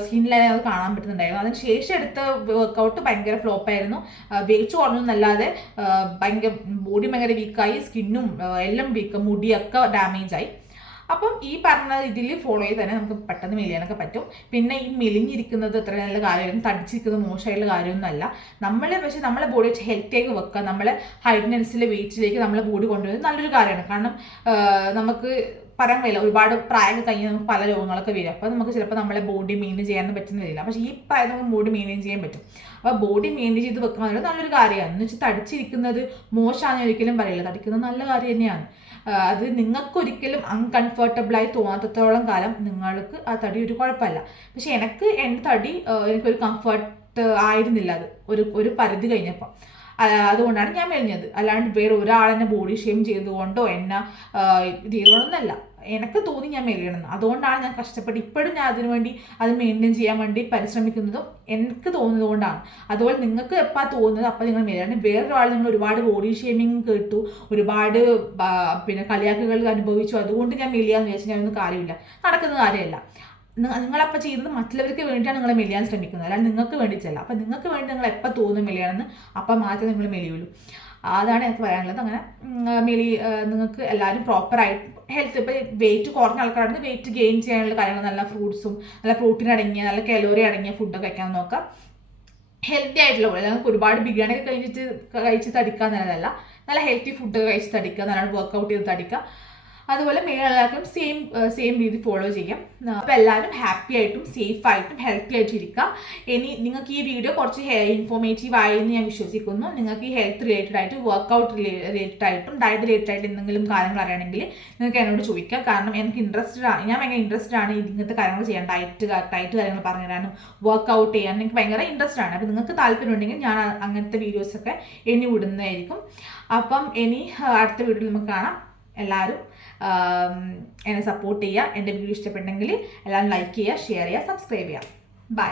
സ്കിന്നിലായാലും അത് കാണാൻ പറ്റുന്നുണ്ടായിരുന്നു. അതിന് ശേഷം എടുത്ത വർക്കൗട്ട് ഭയങ്കര ഫ്ലോപ്പായിരുന്നു. വെയിറ്റ് കുറഞ്ഞൊന്നല്ലാതെ ബോഡി ഭയങ്കര വീക്കായി, സ്കിന്നും എല്ലാം വീക്ക്, മുടിയൊക്കെ ഡാമേജായി. അപ്പം ഈ പറഞ്ഞ ഇതിൽ ഫോളോ ചെയ്ത് തന്നെ നമുക്ക് പെട്ടെന്ന് മെലിയാനൊക്കെ പറ്റും. പിന്നെ ഈ മെലിഞ്ഞിരിക്കുന്നത് അത്ര നല്ല കാര്യമായിരുന്നു, തടിച്ചിരിക്കുന്നത് മോശമായിട്ടുള്ള കാര്യമൊന്നുമല്ല. പക്ഷേ നമ്മളെ ബോഡി വെച്ച് ഹെൽത്തിയാക്കി വെക്കുക, നമ്മളെ ഹൈറ്റിനനുസരിച്ചുള്ള വെയിറ്റിലേക്ക് നമ്മളെ ബോഡി കൊണ്ടുവരുന്നത് നല്ലൊരു കാര്യമാണ്. കാരണം നമുക്ക് പറയാൻ കഴിയില്ല. ഒരുപാട് പ്രായമൊക്കെ കഴിഞ്ഞാൽ നമുക്ക് പല രോഗങ്ങളൊക്കെ വരും. അപ്പോൾ നമുക്ക് ചിലപ്പോൾ നമ്മളെ ബോഡി മെയിൻറ്റെയിൻ ചെയ്യാൻ പറ്റുന്ന വരില്ല. പക്ഷേ ഈ പ്രായം നമുക്ക് ബോഡി മെയിൻറ്റെയിൻ ചെയ്യാൻ പറ്റും. അപ്പോൾ ബോഡി മെയിൻറ്റെയിൻ ചെയ്ത് വെക്കുന്നത് നല്ലൊരു കാര്യമാണ്. എന്ന് വെച്ചാൽ തടിച്ചിരിക്കുന്നത് മോശമാണെന്ന് ഒരിക്കലും പറയില്ല. തടിക്കുന്നത് നല്ല കാര്യം തന്നെയാണ്. അത് നിങ്ങൾക്കൊരിക്കലും അൺകംഫർട്ടബിളായി തോന്നാത്തത്തോളം കാലം നിങ്ങൾക്ക് ആ തടി ഒരു കുഴപ്പമില്ല. പക്ഷെ എനിക്ക് എൻ്റെ തടി എനിക്കൊരു കംഫർട്ട് ആയിരുന്നില്ല. അത് ഒരു പരിധി കഴിഞ്ഞപ്പോൾ അതുകൊണ്ടാണ് ഞാൻ മെലിഞ്ഞത്. അല്ലാണ്ട് വേറെ ഒരാളെന്നെ ബോഡി ഷെയിം ചെയ്തുകൊണ്ടോ എന്നെ ഇത് ചെയ്തുകൊണ്ടൊന്നല്ല. എനിക്ക് തോന്നി ഞാൻ മെലിയണമെന്ന്. അതുകൊണ്ടാണ് ഞാൻ കഷ്ടപ്പെട്ട് ഇപ്പോഴും ഞാൻ അതിനു വേണ്ടി അത് മെയിൻറ്റെയിൻ ചെയ്യാൻ വേണ്ടി പരിശ്രമിക്കുന്നതും എനിക്ക് തോന്നുന്നത് കൊണ്ടാണ്. അതുപോലെ നിങ്ങൾക്ക് എപ്പോൾ തോന്നുന്നത് അപ്പോൾ നിങ്ങൾ മെലിയണം. വേറൊരാൾ നിങ്ങൾ ഒരുപാട് ബോഡി ഷെയിമിങ് കേട്ടു, ഒരുപാട് പിന്നെ കളിയാക്കുകൾ അനുഭവിച്ചു, അതുകൊണ്ട് ഞാൻ മെലിയാന്ന് വിചാരിച്ചാൽ ഞാനൊന്നും കാര്യമില്ല, നടക്കുന്ന കാര്യമല്ല. നിങ്ങളപ്പോൾ ചെയ്യുന്നത് മറ്റുള്ളവർക്ക് വേണ്ടിയാണ് നിങ്ങൾ മെലിയാൻ ശ്രമിക്കുന്നത്, അല്ലാണ്ട് നിങ്ങൾക്ക് വേണ്ടിയിട്ടല്ല. അപ്പം നിങ്ങൾക്ക് വേണ്ടി നിങ്ങൾ എപ്പോൾ തോന്നും മെലിയാണെന്ന് അപ്പം മാത്രമേ നിങ്ങൾ മെലിയുള്ളൂ. അതാണ് എനിക്ക് പറയാനുള്ളത്. അങ്ങനെ നിങ്ങൾക്ക് എല്ലാവരും പ്രോപ്പറായിട്ട് ഹെൽത്ത്, ഇപ്പോൾ വെയിറ്റ് കുറഞ്ഞ ആൾക്കാരാണെങ്കിൽ വെയിറ്റ് ഗെയിൻ ചെയ്യാനുള്ള കാര്യങ്ങൾ നല്ല ഫ്രൂട്ട്സും നല്ല പ്രോട്ടീൻ അടങ്ങിയ നല്ല കലോറി അടങ്ങിയ ഫുഡൊക്കെ കഴിക്കാൻ നോക്കാം. ഹെൽത്തി ആയിട്ടുള്ള പോലെ ഞങ്ങൾക്ക് ഒരുപാട് ബിരിയാണി കഴിച്ച് തടിക്കുക എന്നതല്ല, നല്ല ഹെൽത്തി ഫുഡൊക്കെ കഴിച്ച് തടിക്കുക, നല്ലോണം വർക്കൗട്ട് ചെയ്ത് തടിക്കുക. അതുപോലെ എല്ലാവർക്കും സെയിം രീതി ഫോളോ ചെയ്യാം. അപ്പോൾ എല്ലാവരും ഹാപ്പി ആയിട്ടും സേഫായിട്ടും ഹെൽത്തി ആയിട്ടും ഇരിക്കുക. ഇനി നിങ്ങൾക്ക് ഈ വീഡിയോ കുറച്ച് ഇൻഫോർമേറ്റീവ് ആയെന്ന് ഞാൻ വിശ്വസിക്കുന്നു. നിങ്ങൾക്ക് ഈ ഹെൽത്ത് റിലേറ്റഡ് ആയിട്ട് വർക്കൗട്ട് റിലേറ്റഡ് ആയിട്ടും ഡയറ്റ് റിലേറ്റഡ് ആയിട്ട് എന്തെങ്കിലും കാര്യങ്ങൾ അറിയണമെങ്കിൽ നിങ്ങൾക്ക് എന്നോട് ചോദിക്കാം. കാരണം എനിക്ക് ഞാൻ ഭയങ്കര ഇൻട്രസ്റ്റഡ് ആണ് ഇങ്ങനത്തെ കാര്യങ്ങൾ ചെയ്യാൻ, ഡയറ്റ് കാര്യങ്ങൾ പറഞ്ഞു തരാനും വർക്കൗട്ട് ചെയ്യാൻ എനിക്ക് ഭയങ്കര ഇൻട്രസ്റ്റ് ആണ്. അപ്പോൾ നിങ്ങൾക്ക് താല്പര്യം ഉണ്ടെങ്കിൽ ഞാൻ അങ്ങനത്തെ വീഡിയോസൊക്കെ ഇനി വിടുന്നതായിരിക്കും. അപ്പം ഇനി അടുത്ത വീഡിയോയിൽ നമുക്ക് കാണാം. എല്ലാവരും എന്നെ സപ്പോർട്ട് ചെയ്യുക. എൻ്റെ വീഡിയോ ഇഷ്ടപ്പെട്ടെങ്കിൽ എല്ലാവരും ലൈക്ക് ചെയ്യുക, ഷെയർ ചെയ്യുക, സബ്സ്ക്രൈബ് ചെയ്യുക. ബൈ.